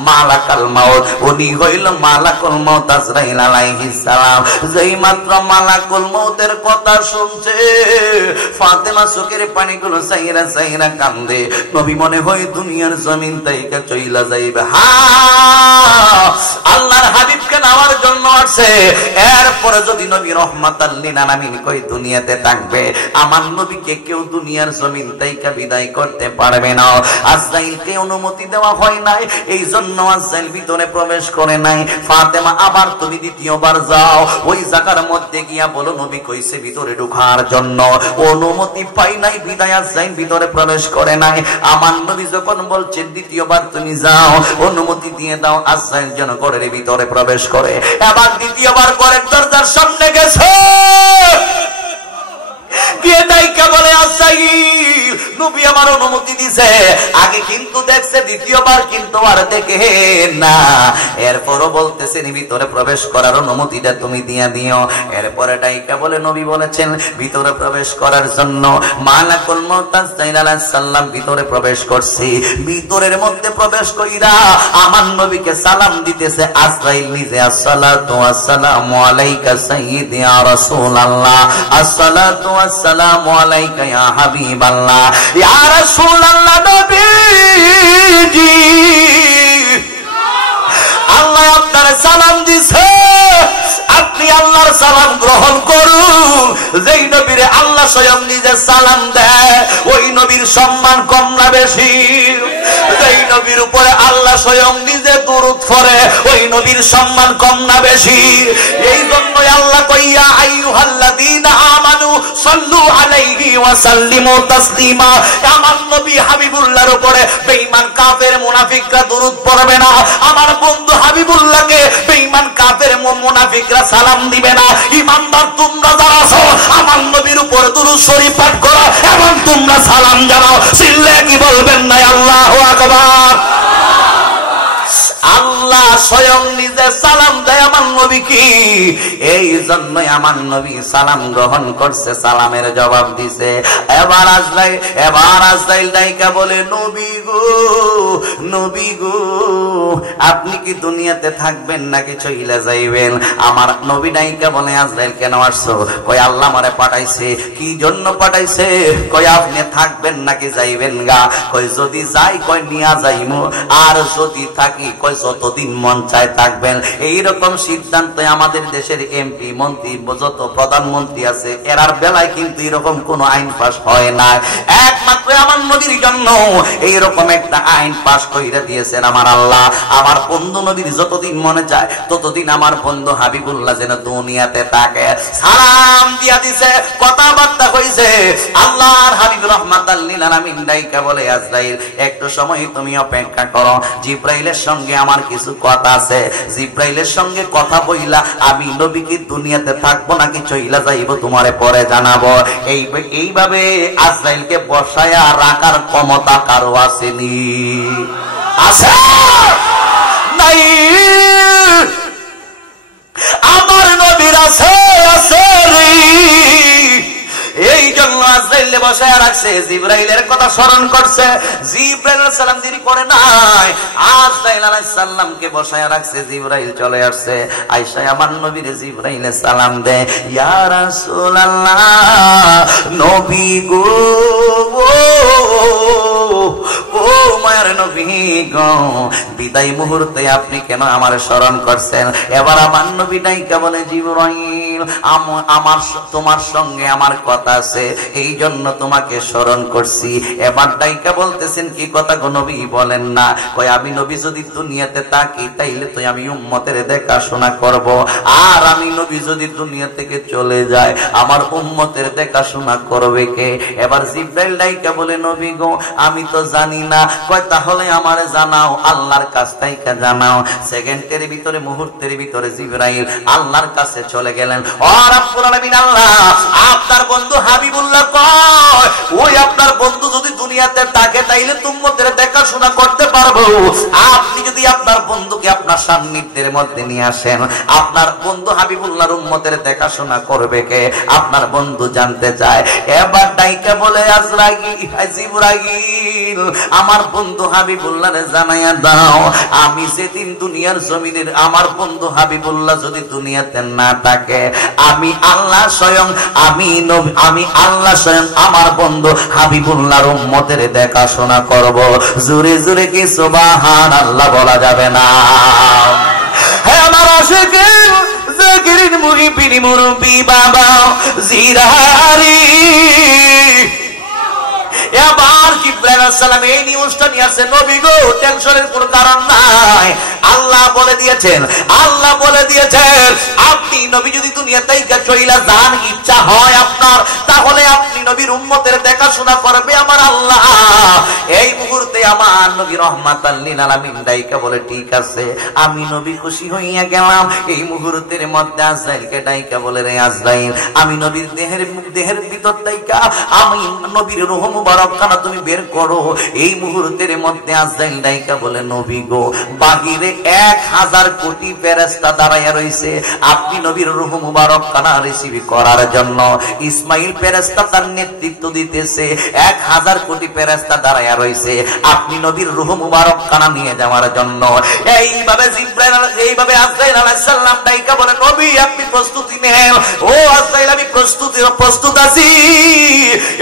মালাকাল মাউত, উনি হইল মালাকুল মউত আজরাইল আলাইহিস সালাম। যেই মাত্র মালাকুল মউতের কথা শুনছে, ফাতেমা চোখের পানিগুলো চাইরা চাইরা কান্দে। নবী মনে হয় দুনিয়ার জমিন থেকে চইলা যাইবে। আল্লাহর হাবিবকে নেওয়ার জন্য আসছে। এরপরে যদি নবী রহমাতাল লিল আলামিন কই দুনিয়াতে থাকবে, আমার নবীকে কেউ দুনিয়ার জমিন থেকে বিদায় করতে পারবে না। আজরাইলকে অনুমতি দেওয়া হয় নাই, এই জন্য আজরাইল ভিতরে প্রবেশ করে নাই। ফাতেমা, আবার তুমি দ্বিতীয়বার যাও, ওই জায়গার মধ্যে গিয়া বলো নবী কইছে ভিতরে ঢোকার জন্য, অনুমতি পাই নাই বিদায় আজরাইল ভিতরে প্রবেশ করে নাই। আমার নবী যখন বলছেন দ্বিতীয়বার তুমি যাও, অনুমতি দিয়ে দাও, আজরাইল যেন ঘরের ভিতরে প্রবেশ করে। এবার দ্বিতীয়বার ঘরের দরজার সামনে গেছে, গিয়ে ডাইকা বলে আসাইল নবী আমার অনুমতি দিছে। আগে কিন্তু দেখছে, দ্বিতীয়বার কিন্তু আর দেখে না। এরপরও বলতেছেন ভিতরে প্রবেশ করার অনুমতিটা তুমি দিয়া দিও। এরপরে ডাইকা বলে নবী বলেছেন ভিতরে প্রবেশ করার জন্য। মালাকুল মউত আজরাইল আলাইহিস সালাম ভিতরে প্রবেশ করছে। ভিতরের মধ্যে প্রবেশ কইরা আমার নবীকে সালাম দিতেছে আজরাইল নিজে। আসসালাতু ওয়াসসালামু আলাইকা সাইয়্যিদি ইয়া রাসূলুল্লাহ, আসসালাতু ওয়াসসালামু আলাইকা ইয়া হাবিবাল্লাহ, ইয়া রাসূলুল্লাহ নবীজি আল্লাহ আপনার সালাম দিছে, আপনি আল্লাহর সালাম গ্রহণ করুন। যেই নবীরে আল্লাহ স্বয়ং নিজে সালাম দেয় ওই নবীর সম্মান কম না বেশি? যেই নবীর উপরে আল্লাহ স্বয়ং নিজে দরুদ পড়ে ওই নবীর সম্মান কম না বেশি? এই জন্যই আল্লাহ কইয়া আইয়ুহাল্লাযীনা আমানু সাল্লু আলাইহি ওয়া সাল্লিমু তাসলিমা। আমার নবী হাবিবুল্লাহর উপরে বেঈমান কাফের মুনাফিকরা দরুদ পড়বে না। আমার বন্ধু হাবিবুল্লাহকে বেঈমান কাফের মুনাফিকরা সালাম দিবে না। ঈমানদার তোমরা যারা আছো আমার নবীর উপর দুরূদ শরীফ পাঠ করো এবং তোমরা সালাম জানাও। চিল্লায়ে কি বলবেন না আল্লাহু আকবার? আল্লাহ স্বয়ং নিজে সালাম দেয় আমার নবীকে। এই জন্যই আমার নবী সালাম গ্রহণ করছে, সালামের জবাব দিছে। এবার আজরাইল ডাইকা বলে নবী গো, নবী গো আপনি কি দুনিয়াতে থাকবেন নাকি চইলা যাইবেন? আমার নবী ডাইকা বলে আজরাইল কেন আসছো? কই আল্লাহ আমারে পাঠাইছে। কি জন্য পাঠাইছে? কই আপনি থাকবেন নাকি যাইবেন গা? কই যদি যাই কই নিয়া যাইমু, আর যদি থাকি কই যতদিন মন চায় থাকবেন। এইরকম সিদ্ধান্ত আমাদের দেশের এমপি মন্ত্রী যত প্রধানমন্ত্রী আছে এরার বেলায় কিন্তু এরকম কোন আইন পাস হয় না। একমাত্র আমার নবীর জন্য এইরকম একটা আইন পাস কইরা দিয়েছেন আমার আল্লাহ। আমার বন্ধু নবীর যতদিন মনে চায় ততদিন আমার বন্ধু হাবিবুল্লাহ যেন দুনিয়াতে থাকে। সালাম দিয়া দিছে, কথাবার্তা হইছে। আল্লাহর হাবিব রাহমাতাল লিল আলামিন ডাইকা বলে আজরাইল একটু সময় তুমি অপেক্ষা করো, জিব্রাইলের সঙ্গে আমার কিছু কথা আছে। জিব্রাইলের সঙ্গে কথা বইলা আমি নবী কি দুনিয়াতে থাকবো নাকি চইলা যাইবো তোমারে পরে জানাবো। এইভাবে আজরাইলকে বসায়া রাখার ক্ষমতা কারো আসেনি? আছে নাই? আমার নবীর আছে, আছে রে। এই জন্য আজরাইল বসায় রাখছে, জিবরাইলের কথা স্মরণ করছে। জিবরাইল আলাইহিস সালাম দেরি করে নাই, আজরাইল আলাইহিস সালামকে বসায় রাখছে। জিবরাইল চলে আসছে, আয়েশা আমার নবীর জিবরাইল সালাম দেয়, ইয়া রাসূলুল্লাহ নবী গো, ও মায়ের নবী গো, বিদায় মুহূর্তে আপনি কেন আমার স্মরণ করছেন? এবার আমার নবী ডাইকা বলে জিবরাইল আমার তোমার সঙ্গে আমার কথা আছে, এই জন্য তোমাকে স্মরণ করছি। এবার ডাইকা বলতেছেন কি কথা গো নবী বলেন না? কই আমি নবী যদি দুনিয়াতে থাকি তাইলে তো আমি উম্মতের দেখাশোনা করব, আর আমি নবী যদি দুনিয়া থেকে চলে যায় আমার উম্মতের দেখাশোনা করবে কে? এবার জিবরাইল ডাইকা বলে নবী গো আমি তো জানি না। কয় তাহলে আমারে জানাও, আল্লাহর কাছ থেকে জানাও। সেকেন্ডের ভিতরে মুহূর্তের ভিতরে জিবরাইল আল্লাহর কাছে চলে গেলেন। ও রাব্বুল আলামিন আল্লাহ, আপনার বন্ধু হাবিবুল্লাহ কয় ওই আপনার বন্ধু যদি দুনিয়াতে থাকে তাইলে উম্মতের দেখাশোনা করতে পারবো। আপনি যদি আপনার বন্ধুকে আপনার সান্নিধ্যের মধ্যে নিয়ে আসেন, আপনার বন্ধু হাবিবুল্লাহর উম্মতের দেখাশোনা করবে কে? আপনার বন্ধু জানতে চায়। এবার ডাইকা বলে জিবরাইল আমার বন্ধু হাবিবুল্লাহরে জানাইয়া দাও, আমি যেদিন দুনিয়ার জমিনের আমার বন্ধু হাবিবুল্লাহ যদি দুনিয়াতে না থাকে আমি আল্লাহ স্বয়ং আমি আল্লাহ স্বয়ং আমার বন্ধু হাবিবুল্লাহর উম্মতের দেখাশোনা করব। জোরে জোরে কি সুবহানাল্লাহ বলা যাবে না? হে আমার আশিকিন জাকিরিন মুহিবিন মুরব্বি বাবা জিরারি, এবার জিবরাইল আলাইহিস সালাম এই নিউজটা নিয়ে আসছে, নবী গো টেনশনের কোনো কারণ নাই। আল্লাহ বলে দিয়েছেন আপনি নবী যদি দুনিয়া থেকে চইলা যান, ইচ্ছা হয় আপনার, তাহলে আপনি নবীর উম্মতের দেখাশোনা করবে আমার আল্লাহ। এই মুহূর্তে মুহূর্তে আমার নবী রহমাতাল লিল আলামিন ডাইকা বলে ঠিক আছে, আমি নবী খুশি হইয়া গেলাম। এই মুহূর্তের মধ্যে আজরাইলকে ডাইকা বলে রে আজরাইল, আমি নবীর দেহের ভিতর ডাইকা আমি নবীর রূহ মুবারক খানা তুমি বের করো। এই মুহূর্তের মধ্যে আজরাইল ডাইকা বলে নবী গো, বাহিরে 1000 কোটি ফেরেশতা দাঁড়াইয়া রইছে আপনি নবীর রূহ মুবারক খানা রিসিভ করার জন্য। ইসমাইল ফেরেশতা তার নেতৃত্ব দিতেছে, 1000 কোটি ফেরেশতা দাঁড়াইয়া রইছে আপনি নবীর রূহ মুবারক খানা নিয়ে যাওয়ার জন্য। এইভাবে জিবরাইল এইভাবে আজরাইল আলাইহিস সালাম ডাইকা বলে নবী আপনি প্রস্তুতি নেন। ও আজরাইল আমি প্রস্তুত আছি।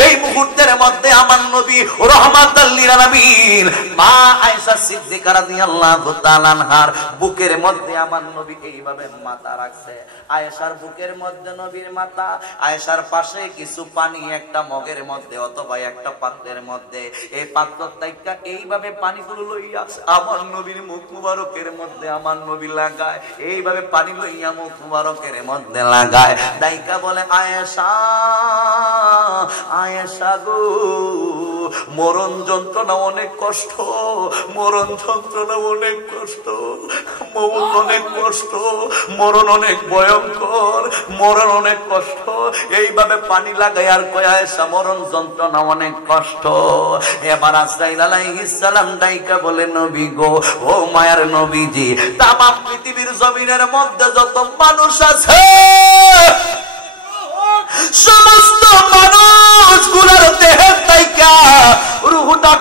এই মুহূর্তের মধ্যে আমার নবী রহমাতাল লিল আলামিন মা আয়েশা সিদ্দিকা রাদিয়াল্লাহু তাআলা আনহার বুকের মধ্যে আমার নবী এইভাবে মাথা রাখছে। আয়েশার বুকের মধ্যে নবীর মাথা, আয়েশার পাশে কিছু পানি একটা মগের মধ্যে অথবা একটা পাত্রের মধ্যে, এই পাত্র থেকে এইভাবে পানিগুলো লইয়া আমার নবীর মুখ মুবারকের মধ্যে আমার নবী লাগায়, এইভাবে পানি লইয়া মুখ মুবারকের মধ্যে লাগায়। দাইকা বলে আয়েশা, আয়েশা গো, মরণ যন্ত্রণা অনেক কষ্ট, মরণ যন্ত্রণা অনেক কষ্ট, মৌত অনেক কষ্ট, মরণ অনেক ভয়ঙ্কর, মরণ অনেক কষ্ট। এইভাবে পানি লাগাই আর কয় আয়েশা মরণ যন্ত্রণা অনেক কষ্ট। এবার আজরাইল আলাইহিস সালাম ডাইকা বলে নবী গো, ও মায়ার নবীজি, তামাম পৃথিবীর জমিনের মধ্যে যত মানুষ আছে সমস্ত মানুষগুলোর দেহের তাইকা রূহটা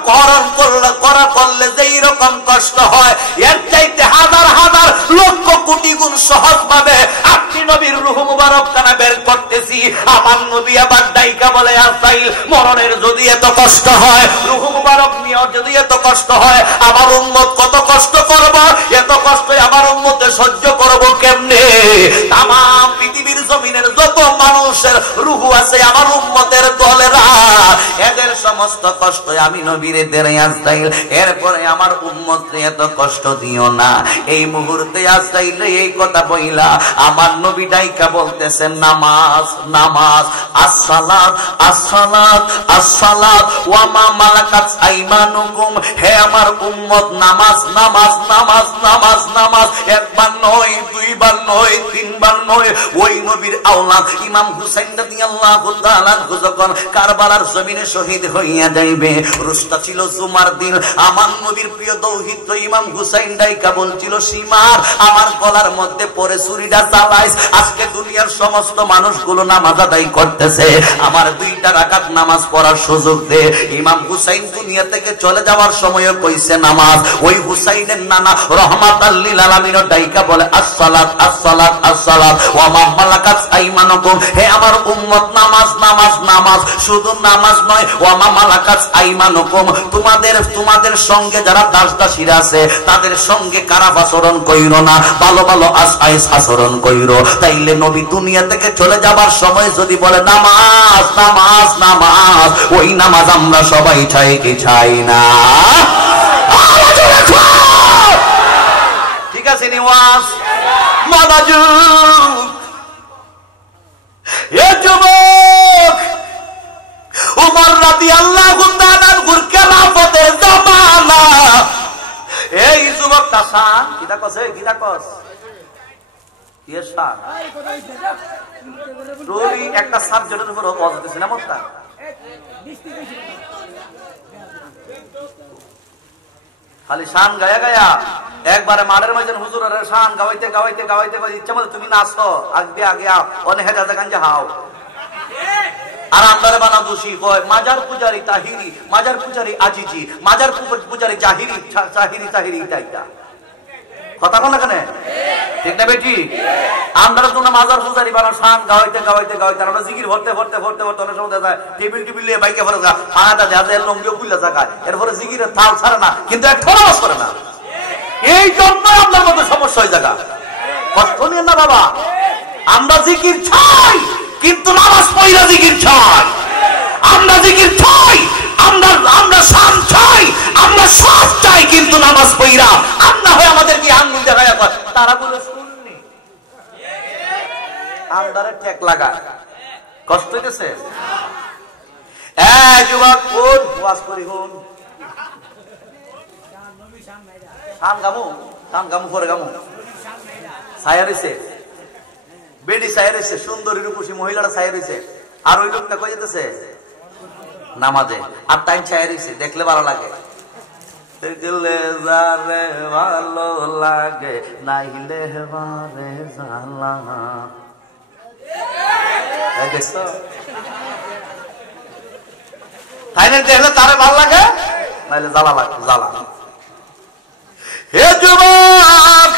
করা করলে যেই রকম কষ্ট হয় এর চাইতে হাজার হাজার লক্ষ কোটি গুণ সহজ ভাবে আপনি নবীর রূহ মুবারক খানা বের করতেছি। আমার নবী আবার ডাইকা বলে আজরাইল মরণের যদি এত কষ্ট হয়, রূহ মুবারক নিয়ে যদি এত কষ্ট হয়, আমার উম্মত কত কষ্ট করব, এত কষ্ট আমার উম্মতে সহ্য করব কেমনে? তামাম পৃথিবীর জমিনের যত মানুষের রূহ আছে আমার উম্মতের দলেরা, এদের সমস্ত কষ্ট আমি নবীরে দেরে আজরাইল, এরপরে আমার উম্মতরে এত কষ্ট দিও না। এই মুহূর্তে আজরাইল এই কথা বইলা আমার নবী ডাইকা বলতেছেন নামাজ, নামাজ, আসসালাত, আসসালাত, আসসালাত ওয়া মা মালাকাত আইমানুকুম। হে আমার উম্মত, নামাজ, নামাজ, নামাজ, নামাজ, নামাজ, একবার নয়, দুইবার নয়, তিনবার নয়। ওই নবীর আওলাদ ইমাম হুসাইন রাদিয়াল্লাহু তাআলা যখন কারবালার জমিনে শহীদ হইয়া যাইবে, রোজটা ছিল জুমার দিন, আমার নবীর প্রিয় দৌহিত্র ইমাম হুসাইন ডাইকা বলছিল সীমার আমার গলার মধ্যে পরে ছুরিটা চালাইস, আজকে দুনিয়ার সমস্ত মানুষগুলো নামাজ আদায় করতেছে, আমার 2টা রাকাত নামাজ পড়ার সুযোগ দে। ইমাম হুসাইন দুনিয়া থেকে চলে যাওয়ার সময় কইছে নামাজ। ওই হুসাইনের নানা রহমাতাল লিল আলামিন ডাইকা বলে আসসালাত, আসসালাত, আসসালাত ওয়া মা মালাকাত আইমানুকুম। হে আমার উম্মত, নামাজ, নামাজ, নামাজ, শুধু নামাজ নয়, ওয়া মা মালাকাত আইমানুকুম, তোমাদের সঙ্গে যারা দাস-দাসীরা আছে তাদের সঙ্গে খারাপ আচরণ কইরো না, ভালো ভালো আচরণ কইরো। তাইলে নবী দুনিয়া থেকে চলে যাবার সময় যদি বলে নামাজ, নামাজ, নামাজ, ওই নামাজ আমরা সবাই চাই কি চাই না? ঠিক আছে নিওয়াজ মনোযোগ। এ যুবক উমর রাদিয়াল্লাহু তাআলা আনহুর খেলাফতের জামানা, এই যুবকটা শান কিটা কছে, কিটা কস কি শান রোলি একটা সাবজেক্টের উপর বলতেছে না মতটা খালি শান গায়া গায়া একবারে মাঠের মাঝে হুজুরের শান গাওয়াইতে গাওয়াইতে গাওয়াইতে ইচ্ছা মতো তুমি নাচো, আগে আগে আও অনেক হেজাজে গাঞ্জা হাও আর আন্দারে বানা দোষী কয় মাজার পূজারি তাহিরি, মাজার পূজারি আজিজি, মাজার পূজারি জাহিরি, জাহিরি তাহিরি ইটা কথা কোন এখানে ঠিক না বেটি? আমরা তো না মাজার পূজারি বানা শান গাওয়াইতে গাওয়াইতে গাওয়াইতে আমরা জিকির ভরতে ভরতে ভরতে ভরতে অনেক সময় দেখা যায় টেবিল টেবিল নিয়ে বাইকে ভরে যা আনাটা দেখা যায় লঙ্গিও খুললে জায়গায়, এরপরে জিকিরের থাল ছাড়ে না, কিন্তু এক ঠোঁড়াও করে না। এই জন্য আপনার মধ্যে সমস্যা হয়ে জায়গা। কষ্ট নিয়ে না বাবা, আমরা জিকির চাই কিন্তু নামাজ পড়া জিকির চাই, আমরা জিকির চাই, আমরা শান চাই, আমরা সব চাই, কিন্তু নামাজ পড়া আমরা হয় আমাদের কি আঙ্গুল দেখায় তারা বলে শুননি আমদারে ঠেক লাগা কষ্ট হইতেছে। যুবক কোন ওয়াজ করি হন কান গামু পরে গামু ছায়া রয়েছে, বেডি ছায়া রয়েছে, সুন্দরী রূপসী মহিলারা ছায়া রয়েছে, আর ওই লোকটা কই যেতেছে নামাজে, আর টাইম ছায়া রয়েছে, দেখলে ভালো লাগে। দেখলে যারে ভালো লাগে, নাইলে বারে জ্বালা। দেখছো তাই না? দেখলে তারে ভালো লাগে, নাইলে জ্বালা লাগে, জ্বালা। হে যুবক,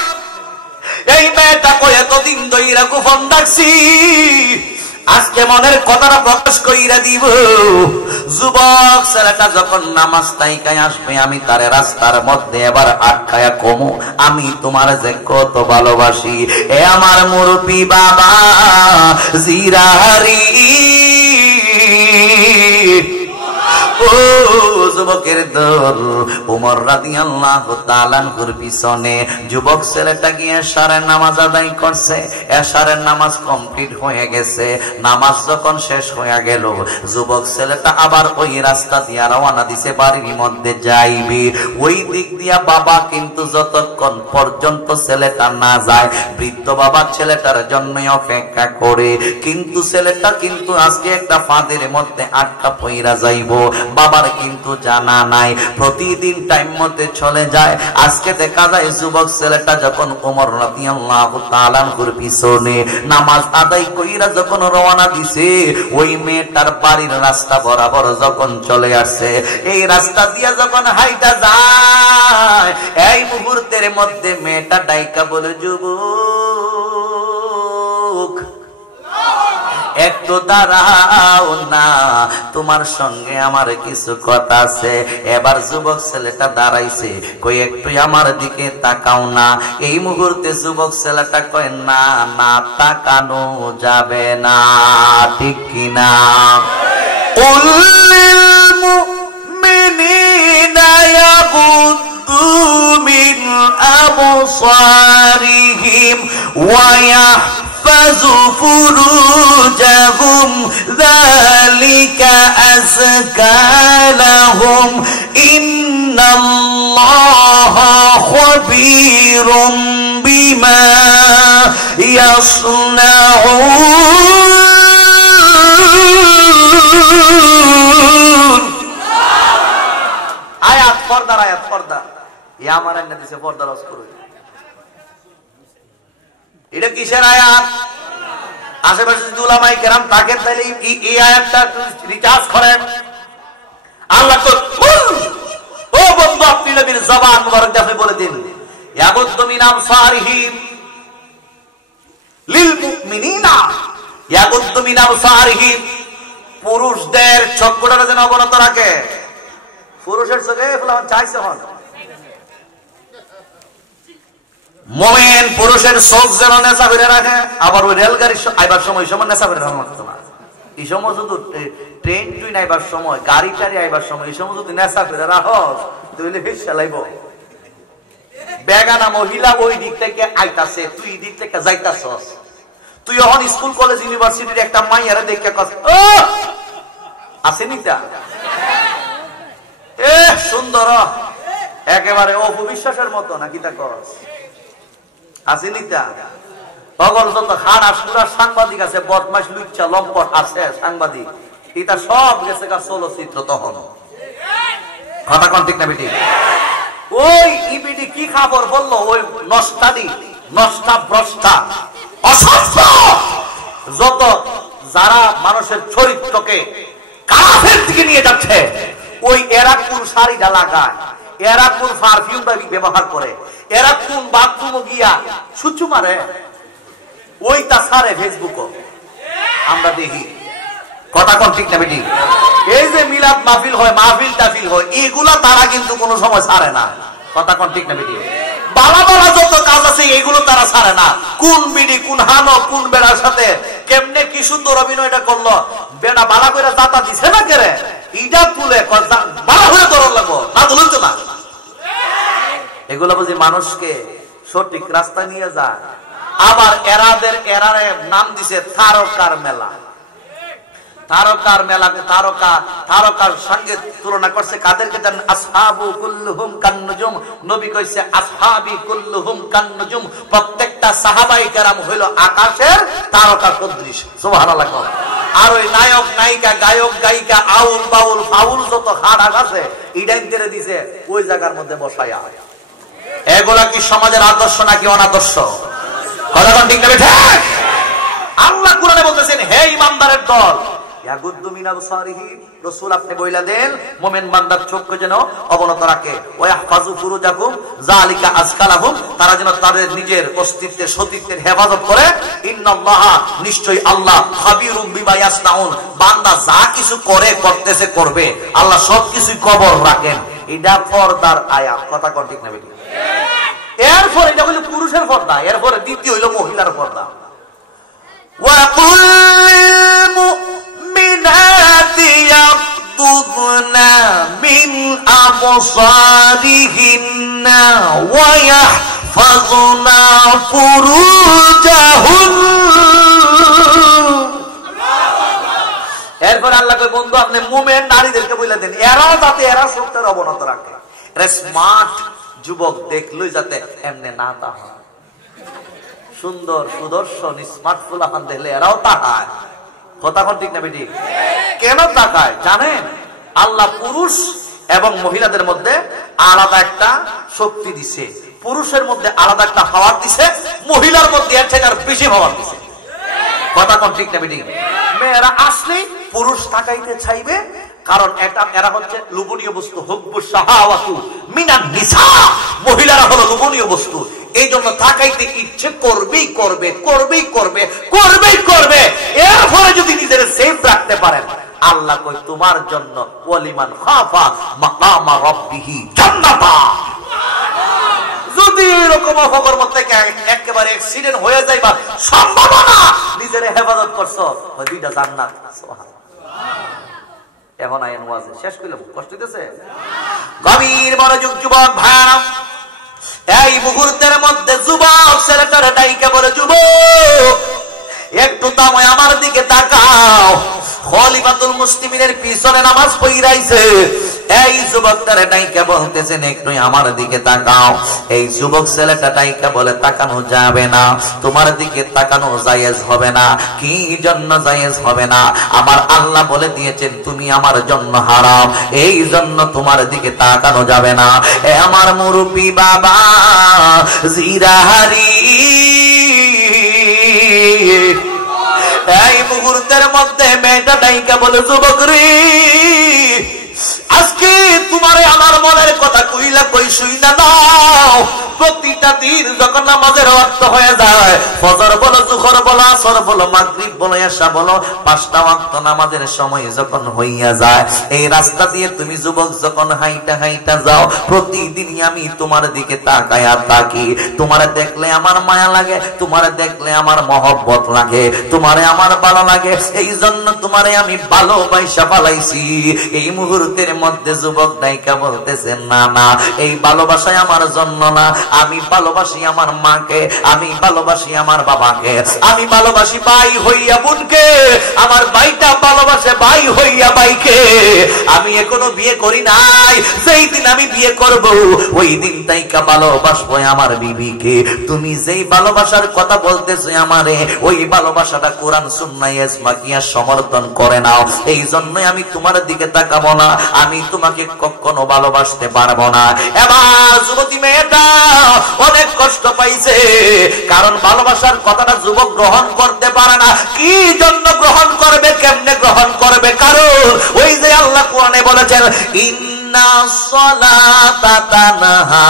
এই মেয়েটা কই এতদিন ধইরা গোপন ডাকছি, আজকে মনের কথাটা প্রকাশ কইরা দিব। যুবক ছেলেটা যখন নামাজ তাইকায় আসবে, আমি তারে রাস্তার মধ্যে এবার আটকায়া কমু, আমি তোমার যে কত ভালোবাসি। এ আমার মুরব্বি বাবা জিরারি, ও যুবকের দল ওমর রাদিয়াল্লাহু তাআলা আনহুর পিছনে যুবক ছেলেটা গিয়ে এশারের নামাজ আদায় করছে। এশারের নামাজ কমপ্লিট হয়ে গেছে। নামাজ যখন শেষ হয়ে গেল, যুবক ছেলেটা আবার ওই রাস্তা দিয়ে রওনা দিছে, বাড়ির মধ্যে যাইবে। ওই দিক দিয়া বাবা কিন্তু যতক্ষণ পর্যন্ত ছেলেটা না যায়, বৃদ্ধ বাবা ছেলেটার জন্য অপেক্ষা করে। কিন্তু ছেলেটা কিন্তু আজকে একটা ফাঁদের মধ্যে আটকা পইরা যাইব, বাবার কিন্তু জানা নাই। প্রতিদিন টাইম মতে চলে যায়। আজকে দেখা যায় যুবক ছেলেটা যখন ওমর রাদিয়াল্লাহু তাআলা আনহুর পিছনে নামাজ আদায় কইরা যখন রওনা দিছে, ওই মেয়েটার বাড়ির রাস্তা বরাবর যখন চলে আসছে, এই রাস্তা দিয়ে যখন হাইটা যায়, এই মুহূর্তের মধ্যে মেয়েটা ডাইকা বলে, যুবক একটু দাঁড়াও না, তোমার সঙ্গে আমার কিছু কথা আছে। এবার যুবক ছেলেটা দাঁড়াইছে, কই একটু আমার দিকে তাকাও না। এই মুহূর্তে যুবক ছেলেটা কয়, না না, তাকানো যাবে না, ঠিক কিনা? কুল্লিল মুমিনিনা ইয়াগুদ্দু মিন আবসারিহিম ওয়া يحفظوا فروجهم ذلك أزكى لهم إن الله خبير بما يصنعون। আয়াত পর্দার আয়াত, পর্দা ইয়া আমার না দিছে, পর্দা রস করুন। এটা কিসের আয়াত? আশেপাশে যদি উলামায়ে কেরাম থাকেন তাহলে এই আয়াতটা রিচার্জ করেন। আল্লাহ তো ও বন্ধু, আপনি নবীর জবান মুবারক আপনি বলে দিন, ইয়াগুদ্দু মিন আবসারিহিম লিল মুমিনিনা, ইয়াগুদ্দু মিন আবসারিহিম, পুরুষদের চক্ষুটা যেন অবনত রাখে। পুরুষের চোখে ফুলান চাইছে হন, মুমিন পুরুষের চোখ যেন নেশা করে রাখে। আবার ওই রেলগাড়ি আইবার সময় নেশা করে রাখতো না। এই সময় শুধু ট্রেন টুইন আইবার সময়, গাড়ি টাড়ি আইবার সময় এই সময় যদি নেশা করে রাখস, তাহলে ফিস চালাইব। বেগানা মহিলা ওই দিক থেকে আইতাছে, তুই দিক থেকে যাইতাছস, তুই এখন স্কুল কলেজ ইউনিভার্সিটির একটা মাইয়ারে দেখে কস, ও আসেনি তা এ সুন্দর, একেবারে অপবিশ্বাসের মতো, নাকি তা কস আসেনি তা? তখন যত খারাপ সুরার সাংবাদিক আছে, বদমাশ লুচ্চা লম্পট আছে সাংবাদিক, এটা সব গেছে গা চলচ্চিত্র। তখন কথা কোন ঠিক না বেটি? ওই ইবিডি কি খবর বললো, ওই নষ্টাদি নষ্টা ভ্রষ্টা অসভ্য যত যারা মানুষের চরিত্রকে কাফের দিকে নিয়ে যাচ্ছে, ওই এরা কোন শাড়িটা লাগায়, এরা কোন পারফিউমটা ব্যবহার করে, এরা কোন বাথরুমে গিয়া সুচু মারে, ওইটা সারে ফেসবুকও আমরা দেখি। কথা কোন ঠিক না বেটি? এই যে মিলাদ মাহফিল হয়, মাহফিল টাফিল হয়, এগুলা তারা কিন্তু কোনো সময় ছাড়ে না। কথা কোন ঠিক না বেটি? বালা বালা যত কাজ আছে এগুলো তারা ছাড়ে না। কোন বিড়ি, কোন হানো, কোন বেড়ার সাথে কেমনে কি সুন্দর অভিনয়টা করলো, বেড়া বালা করে জাতা দিছে না কেরে, ইটা তুলে বালা হয়ে ধরন লাগবো না, তুলতো না। এগুলো বুঝি মানুষকে সঠিক রাস্তা নিয়ে যায়। আবার এরারে নাম দিছে তারকার মেলা। তারকার মেলাতে তারকার সঙ্গে তুলনা করছে কাদেরকে জানেন? আসহাবু কুল্লুহুম কান্নুজুম। নবী কইছে আসহাবি কুল্লুহুম কান্নুজুম, প্রত্যেকটা সাহাবায়ে কেরাম হইল আকাশের তারকা সদৃশ। সুবহানাল্লাহ। আর ওই নায়ক নায়িকা গায়ক গায়িকা আউল বাউল ফাউল যত হাড় আছে ইডাইন তেরে দিছে ওই জায়গার মধ্যে বসায়া। এগুলা কি সমাজের আদর্শ নাকি অনাদর্শ? কথা কোন ঠিক না ঠিক? আল্লাহ কোরআনে বলতেছেন হে ঈমানদারের দল, ইয়াগুদ্দু মিন আবসারিহি, রাসূল আপনি বইলা দেন মুমিন বান্দার চোখকে যেন অবনত রাখে, ওয়া ইয়াহফাজু ফুরুজাকুম যালিকা আজকালাহুম, তারা যেন তাদের নিজের অস্তিত্বের সতীত্বের হেফাজত করে। ইন্নাল্লাহা, নিশ্চয়ই আল্লাহ, খাবীরুম বিমা ইয়াসনাউন, বান্দা যা কিছু করে করতেছে করবে, আল্লাহ সবকিছুই খবর রাখেন। এটা পর্দার আয়াত। কথা কোন ঠিক না বেটি? এরপর এটা হইল পুরুষের পর্দা, এরপরে দ্বিতীয় হইল মহিলার পর্দা। وَقُلْ لِلْمُؤْمِنَاتِ يَغْضُضْنَ مِنْ أَبْصَارِهِنَّ وَيَحْفَظْنَ فُرُوجَهُنَّ। এরপর আল্লাহ কয় বন্ধু আপনি মুমিন নারীদেরকে বলে দেন এরাও যাতে এরা চোখের অবনত রাখে। এরা স্মার্ট যুবক দেখলই যাতে এমনি না তা হয়, সুন্দর সুদর্শন স্মার্টফোন এখন দেখলে এরাও তাকায়। কথা কোন ঠিক না বেটি? কেন তাকায় জানেন? আল্লাহ পুরুষ এবং মহিলাদের মধ্যে আলাদা একটা শক্তি দিছে, পুরুষের মধ্যে আলাদা একটা পাওয়ার দিছে, মহিলার মধ্যে এর থেকে আর বেশি পাওয়ার দিছে। কথা কোন ঠিক না বেটি? মেয়েরা আসলে পুরুষ তাকাইতে চাইবে, কারণ এরা হচ্ছে লোভনীয় বস্তু। হুব্বু শাহাওয়াতু মিনান নিসা, মহিলারা হলো লোভনীয় বস্তু, এই জন্য তাকাইতে ইচ্ছে করবেই করবে, করবেই করবে, করবেই করবে। এরপরে যদি নিজের সেফ রাখতে পারেন, আল্লাহ কই তোমার জন্য ওয়ালিমান খাফা মাকামা রাব্বিহি জান্নাতা। যদি এরকম অপকর্ম থেকে একেবারে অ্যাক্সিডেন্ট হয়ে যাইবার সম্ভাবনা, নিজের হেফাজত করছো, ওই দুইটা জান্নাত। সুবহানাল্লাহ। এখন আইন ওয়াজে শেষ করলাম, কষ্ট হইতেছে? গভীর মনোযোগ যুবক ভাইরা, এই মুহূর্তের মধ্যে যুবক ছেলেটার ডাইকে বলে, যুবক একটু তামায় আমার দিকে তাকাও। খলিফাতুল মুসলিমিনের পিছনে নামাজ পড়াইছে, এই যুবকটারে ডাইকে বলতেছেন একটু আমার দিকে তাকাও। এই যুবক ছেলেটা ডাইকে বলে তাকানো যাবে না, তোমার দিকে তাকানো জায়েজ হবে না। কি জন্য জায়েজ হবে না? আমার আল্লাহ বলে দিয়েছেন তুমি আমার জন্য হারাম, এই জন্য তোমার দিকে তাকানো যাবে না। এ আমার মুরব্বি বাবা জিরাহারি, এই মুহূর্তের মধ্যে মেয়েটা ডাইকা বলে, যুবক রে আজকে তোমারে আমার মনের কথা কইলা কই শুই না নাও। প্রতিটা দিন যখন নামাজের ওয়াক্ত হয়ে যায়, ফজর বলো, জোহর বলো, আসর বলো, মাগরিব বলো, এশা বলো, 5টা ওয়াক্ত নামাজের সময় যখন হইয়া যায়, এই রাস্তা দিয়ে তুমি যুবক যখন হাইটা হাইটা যাও, প্রতিদিনই আমি তোমার দিকে তাকায়া থাকি। তোমারে দেখলে আমার মায়া লাগে, তোমারে দেখলে আমার মহব্বত লাগে, তোমারে আমার ভালো লাগে, এই জন্য তোমারে আমি ভালোবাসা পালাইছি। এই মুহূর্তের মধ্যে যুবক নায়িকা বলতেছে, না না, এই ভালোবাসায় আমার জন্য না, আমি ভালোবাসি আমার মাকে, আমি ভালোবাসি আমার বাবাকে, আমি ভালোবাসি ভাই হইয়া বোনকে, আমার ভাইটা ভালোবাসে ভাই হইয়া ভাইকে। আমি এখনো বিয়ে করি নাই, যেই দিন আমি বিয়ে করব ওই দিন তাইকা ভালোবাসবো আমার বিবিকে। তুমি যেই ভালোবাসার কথা বলতেছো আমারে, ওই ভালোবাসাটা কোরআন সুন্নাহ ইজমাকিয়া সমর্থন করে নাও। এই জন্যই আমি তোমার দিকে তাকাবো না, আমি তোমাকে কখনো ভালোবাসতে পারবো না। এবার যুবতী মেয়েটা অনেক কষ্ট পাইছে, কারণ ভালোবাসার কথাটা যুবক গ্রহণ করতে পারে না। কি জন্য গ্রহণ করবে, কেমনে গ্রহণ করবে? কারণ ওই যে আল্লাহ কোরআনে বলেছেন, ইন্নাস সালাতা তানহা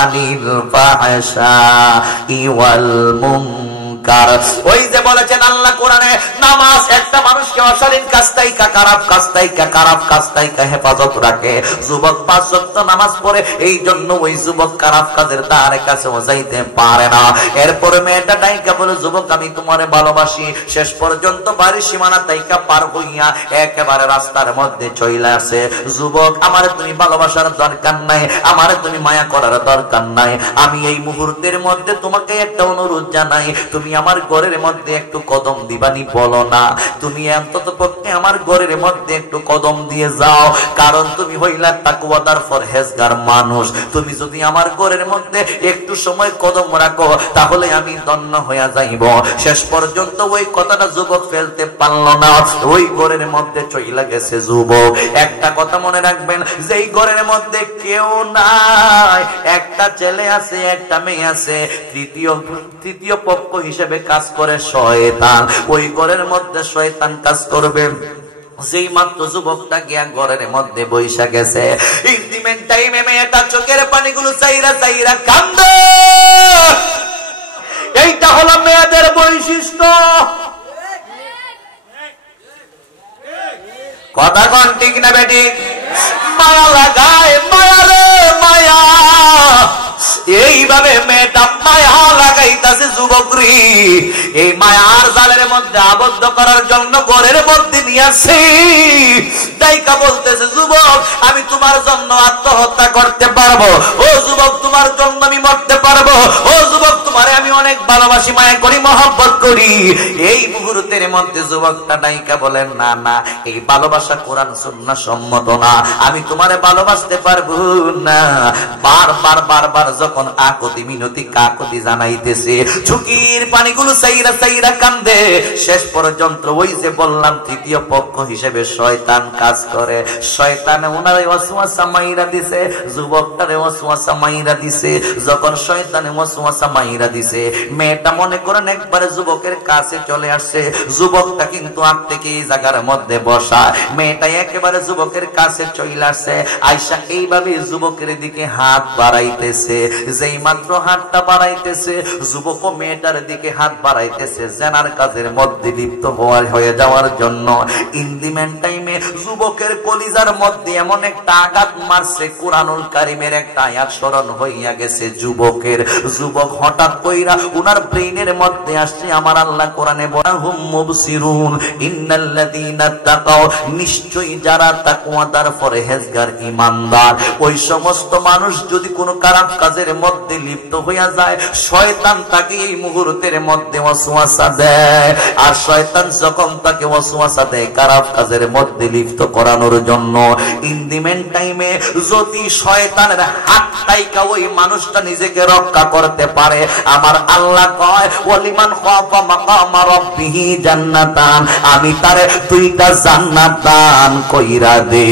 আনিল ফাহশাই ওয়াল মুনকার। ওই যে বলেছেন আল্লাহ কোরআনে, নামাজ একটা মানুষকে অশালীন কাজ থেকে, খারাপ কাজ থেকে, খারাপ কাজ থেকে হেফাজত রাখে। যুবক 5 ওয়াক্ত নামাজ পড়ে, এই জন্য ওই যুবক খারাপ কাজের দ্বারে কাছেও যাইতে পারে না। এরপরে মেয়েটা ডাইকা বলে, যুবক আমি তোমারে ভালোবাসি। শেষ পর্যন্ত বাড়ির সীমানা তাইকা পার হইয়া একেবারে রাস্তার মধ্যে চলে আসে। যুবক আমার তুমি ভালোবাসার দরকার নাই, আমার তুমি মায়া করার দরকার নাই। আমি এই মুহূর্তের মধ্যে তোমাকে একটা অনুরোধ জানাই, তুমি তুমি আমার ঘরের মধ্যে একটু কদম দিবানি বলো না, তুমি অন্তত পক্ষে আমার ঘরের মধ্যে একটু কদম দিয়ে যাও, কারণ তুমি হইলা তাকওয়াদার পরহেজগার মানুষ। তুমি যদি আমার ঘরের মধ্যে একটু সময় কদম রাখো তাহলে আমি ধন্য হইয়া যাইব। শেষ পর্যন্ত ওই কথাটা যুবক ফেলতে পারলো না, ওই ঘরের মধ্যে চইলা গেছে যুবক। একটা কথা মনে রাখবেন, যেই ঘরের মধ্যে কেউ নাই, একটা ছেলে আছে একটা মেয়ে আছে, তৃতীয় পক্ষ হিসেবে কাজ করে শয়তান। ওই ঘরের মধ্যে শয়তান কাজ করবে। যেই মাত্র যুবকটা গিয়া ঘরের মধ্যে বৈশা গেছে, ইন্টিমেন্ট টাইমে মেয়েটা চোখের পানিগুলো চাইরা চাইরা কান্দে। এইটা হলো মেয়েদের বৈশিষ্ট্য। কথা কোন ঠিক না বেটি? মায়া লাগায় মায়া রে মায়া, এইভাবে মেয়েটা মায়া লাগাইতাছে যুবকরি। এই মায়ার জালের মধ্যে আবদ্ধ করার জন্য ঘরের মধ্যে নিয়ে আসছে। দাইকা বলতেছে, যুবক আমি তোমার জন্য আত্মহত্যা করতে পারবো, ও যুবক তোমার জন্য আমি মরতে পারবো, ও যুবক তোমারে আমি অনেক ভালোবাসি, মায়া করি, মহব্বত করি। এই মুহূর্তের মধ্যে যুবকটা দাইকা বলেন, না না, এই ভালোবাসা কোরআন সুন্নাহ সম্মত না, আমি তোমারে ভালোবাসতে পারবো না। বারবার বারবার যখন আকতি মিনতি কাকতি জানাইতেছে, চোখের পানিগুলো চাইরা চাইরা কান্দে। শেষ পর্যন্ত ওই যে বললাম তৃতীয় পক্ষ হিসেবে শয়তান কাজ করে। শয়তানে ওনারে ওয়াসওয়াসা মাইরা দিছে, যুবকটারে ওয়াসওয়াসা মাইরা দিছে। যখন শয়তানে ওয়াসওয়াসা মাইরা দিছে, মেয়েটা মনে করেন একবারে যুবকের কাছে চলে আসছে। যুবকটা কিন্তু আগ থেকে এই জায়গার মধ্যে বসা, মেয়েটা একেবারে যুবকের কাছে চলে আসছে। আয়সা এইভাবে যুবকের দিকে হাত বাড়াইতেছে। যেই মাত্র হাতটা বাড়াইতেছে, যুবক মেয়েটার দিকে হাত বাড়াইতেছে জেনার কাজের মধ্যে লিপ্ত হয়ে যাওয়ার জন্য। ইন্দিমেন্ট টাইমে যুবকের কলিজার মধ্যে এমন একটা আঘাত মারছে, কুরআনুল কারীমের একটা আয়াত স্মরণ হইয়া গেছে যুবকের। যুবক হঠাৎ কইরা উনার ব্রেইনের মধ্যে আসছে, আমার আল্লাহ কোরআনে বলেন, হুম মুবসিরুন ইন্নাল্লাযীনা তাকাও, নিশ্চয়ই যারা তাকওয়াদার পরহেজগার ঈমানদার, ওই সমস্ত মানুষ যদি কোনো খারাপ কাজের মধ্যে লিপ্ত হইয়া যায়, শয়তান তাকে এই মুহূর্তের মধ্যে ওয়াসওয়াসা দেয়। আর শয়তান যখন তাকে ওয়াসওয়াসা দেয় খারাপ কাজের মধ্যে লিপ্ত করানোর জন্য, ইন্দিমেন্ট টাইমে যদি শয়তানের হাত তাইকা ওই মানুষটা নিজেকে রক্ষা করতে পারে, আমার আল্লাহ কয়, ওয়ালিমান খাফা মাকামা রাব্বিহি জান্নাতান, আমি তারে দুইটা জান্নাত দান কইরা দে।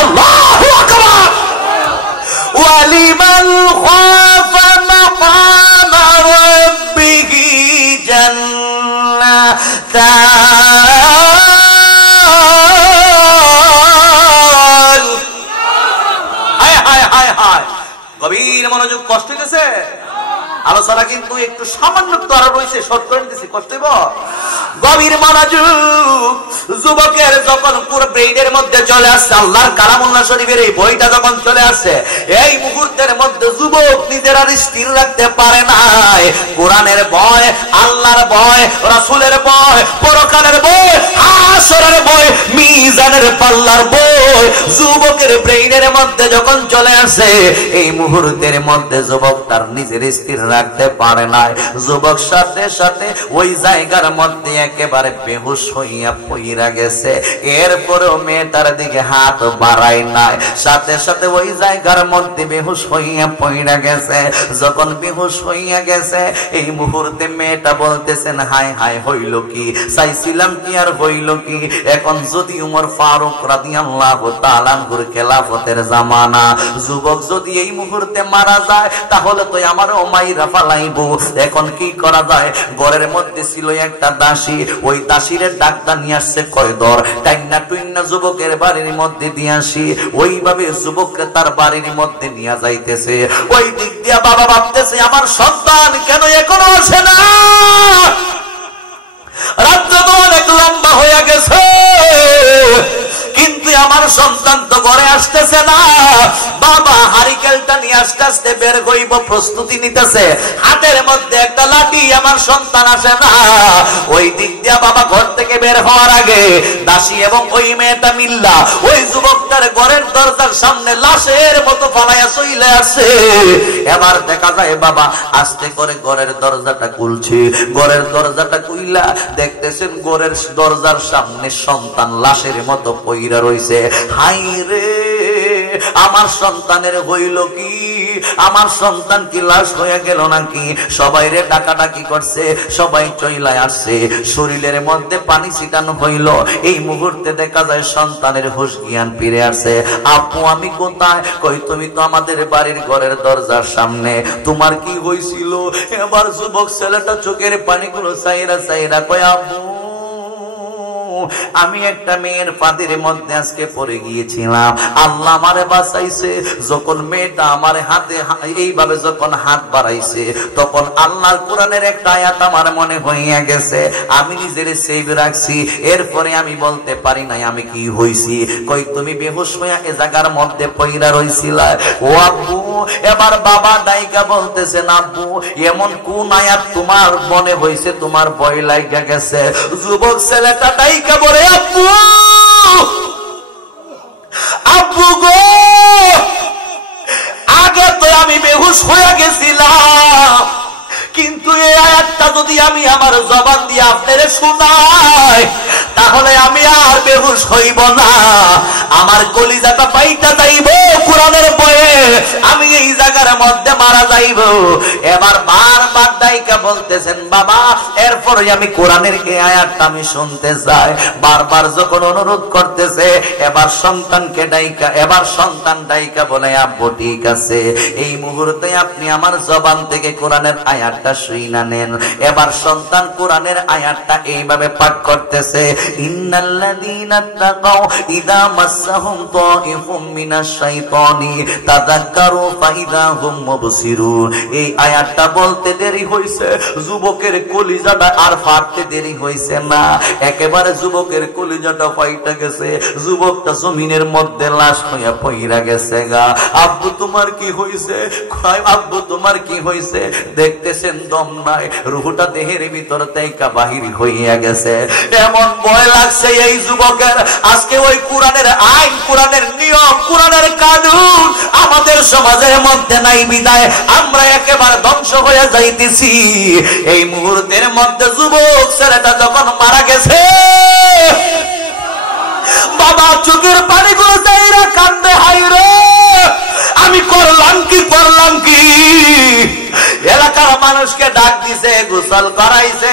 আল্লাহু আকবার। ওয়ালিমান খাফা মাকামা রাব্বিহি জান্নাতান। হায় হায় হায় হায়, গভীর মনোযোগ। কষ্ট হইতেছে? আলোচনা কিন্তু একটু সামান্য আরো রয়েছে, শর্ট করে দিতেছি, কষ্ট হইব। গভীর মনোযোগ। যুবকের যখন পুরো ব্রেইনের মধ্যে চলে আসছে আল্লাহর কালামুল্লাহ শরীফের এই বইটা যখন চলে আসছে, এই মুহূর্তের মধ্যে যুবক নিজের আর স্থির রাখতে পারে নাই। কোরআনের ভয়, আল্লাহর ভয়, রাসূলের ভয়, পরকালের ভয়, হাসরের ভয়, মিজানের পাল্লার ভয় যুবকের ব্রেইনের মধ্যে যখন চলে আসে, এই মুহূর্তের মধ্যে যুবক তার নিজের স্থির রাখতে পারে নাই। যুবক সাথে সাথে ওই জায়গার মধ্যে একেবারে বেহুশ হইয়া পইরা গেছে। এরপরেও মেয়েটার দিকে হাত বাড়ায় নাই, সাথে সাথে ওই জায়গার মধ্যে বেহুশ হইয়া পইরা গেছে। যখন বেহুশ হইয়া গেছে, এই মুহূর্তে মেয়েটা বলতেছেন, হায় হায় হইল কি, চাইছিলাম কি আর হইল কি। এখন যদি উমর ফারুক রাদিয়াল্লাহু তাআলা আনহুর খেলাফতের জামানা, যুবক যদি এই মুহূর্তে মারা যায় তাহলে তো আমারও মাইরা ফালাইবো। এখন কি করা যায়? ঘরের মধ্যে ছিল একটা দাসী, ওই দাসীর ডাক্তার নিয়ে আসছে, কয় দর টাইনা টুইনা যুবকের বাড়ির মধ্যে দিয়ে আসি। ওইভাবে যুবককে তার বাড়ির মধ্যে নিয়ে যাইতেছে। ওই দিক দিয়া বাবা ভাবতেছে, আমার সন্তান কেন এখনো আসে না? রাত তো অনেক লম্বা হয়ে গেছে, কিন্তু আমার সন্তান তো ঘরে আসতেছে না। বাবা হারিকেলটা নিয়ে আস্তে আস্তে বের হইব, প্রস্তুতি নিতেছে, হাতের মধ্যে একটা লাঠি, আমার সন্তান আসে না। ওই দিক দিয়া বাবা ঘর থেকে বের হওয়ার আগে দাসী এবং ওই মেয়েটা মিল্লা ওই যুবকটার ঘরের দরজার সামনে লাশের মতো ফালাইয়া চলে আসে। এবার দেখা যায় বাবা আস্তে করে ঘরের দরজাটা খুলছে, ঘরের দরজাটা খুইলা দেখতেছেন ঘরের দরজার সামনে সন্তান লাশের মতো পইরা রইছে। হাই রে, আমার সন্তানের হইল কি? আমার সন্তান কি লাশ হয়ে গেল নাকি? সবাই রে ডাকাডাকি করছে, সবাই চইলায় আসছে, শরীরের মধ্যে পানি ছিটানো হইল। এই মুহূর্তে দেখা যায় সন্তানের হুঁশ জ্ঞান ফিরে আসে। আপু আমি কোথায়? কই তুমি তো আমাদের বাড়ির ঘরের দরজার সামনে, তোমার কি হয়েছিল? এবার যুবক ছেলেটা চোখের পানিগুলো চাইরা চাইরা কয় আপু আমি একটা মেয়ের ফাঁদের মধ্যে আজকে পড়ে গিয়েছিলাম, আল্লাহ আমারে বাঁচাইছে। যখন মেয়েটা আমার হাতে এইভাবে যখন হাত বাড়াইছে তখন আল্লাহর কোরআনের একটা আয়াত আমার মনে হইয়া গেছে, আমি নিজের সেভ রাখছি। এরপরে আমি বলতে পারি নাই আমি কি হইছি। কই তুমি বেহুশ হইয়া এ জায়গার মধ্যে পইরা রইছিলা? ও আব্বু, এবার বাবা ডাইকা বলতেছেন আব্বু এমন কোন আয়াত তোমার মনে হইছে তোমার ভয় লাগা গেছে? যুবক ছেলেটা ডাইকা বলে আব্বু, আব্বু গো, আগে তো আমি বেহুশ হয়ে গেছিলাম, কিন্তু এই আয়াতটা যদি আমি আমার জবান দিয়ে আপনারে শোনাই তাহলে আমি আর বেহুশ হইব না, আমার কলিজাটা পাইটা যাইব কোরআনের বয়ে, আমি এই জায়গার মধ্যে মারা যাইব। এবার বারবার ডাইকা বলতেছেন বাবা এরপরে আমি কোরআনের এই আয়াতটা আমি শুনতে চাই। বারবার যখন অনুরোধ করতেছে এবার সন্তানকে ডাইকা, এবার সন্তান ডাইকা বলে আব্বু ঠিক আছে, এই মুহূর্তে আপনি আমার জবান থেকে কোরআনের আয়াতটা শুইনা নেন। এবার সন্তান কোরআনের আয়াতটা এইভাবে পাঠ করতেছে, ইন্নাল্লাযীনা তাকাউ ইযা মাসসাহুম তাইফুম মিনাশ শাইতানি তাযাক্কারু ফাইযা হুম মুবসিরুন। এই আয়াতটা বলতে দেরি হইছে, যুবকের কলিজাটা আর ফাটতে দেরি হইছে না, একেবারে যুবকের কলিজাটা ফাইটা গেছে, যুবকটা জমিনের মধ্যে লাশ হইয়া পইরা গেছে গা। আব্বু তোমার কি হইছে? আব্বু তোমার কি হইছে? দেখতেছেন দম নাই, রুহটা দেহের ভিতর থেকে বাহির হইয়া গেছে। এমন ভয় লাগছে এই যুবকের, আজকে ওই কোরআনের আইন, কোরআনের নিয়ম, কোরআনের কানুন আমাদের সমাজের মধ্যে নাই বিদায় আমরা একেবারে ধ্বংস হয়ে যাইতেছি। এই মুহূর্তের মধ্যে যুবক ছেলেটা যখন মারা গেছে বাবা চোখের পানিগুলো চাইরা কান্দে, হাই রে আমি করলাম কি, করলাম কি? এলাকার মানুষকে ডাক দিছে, গোসল করাইছে,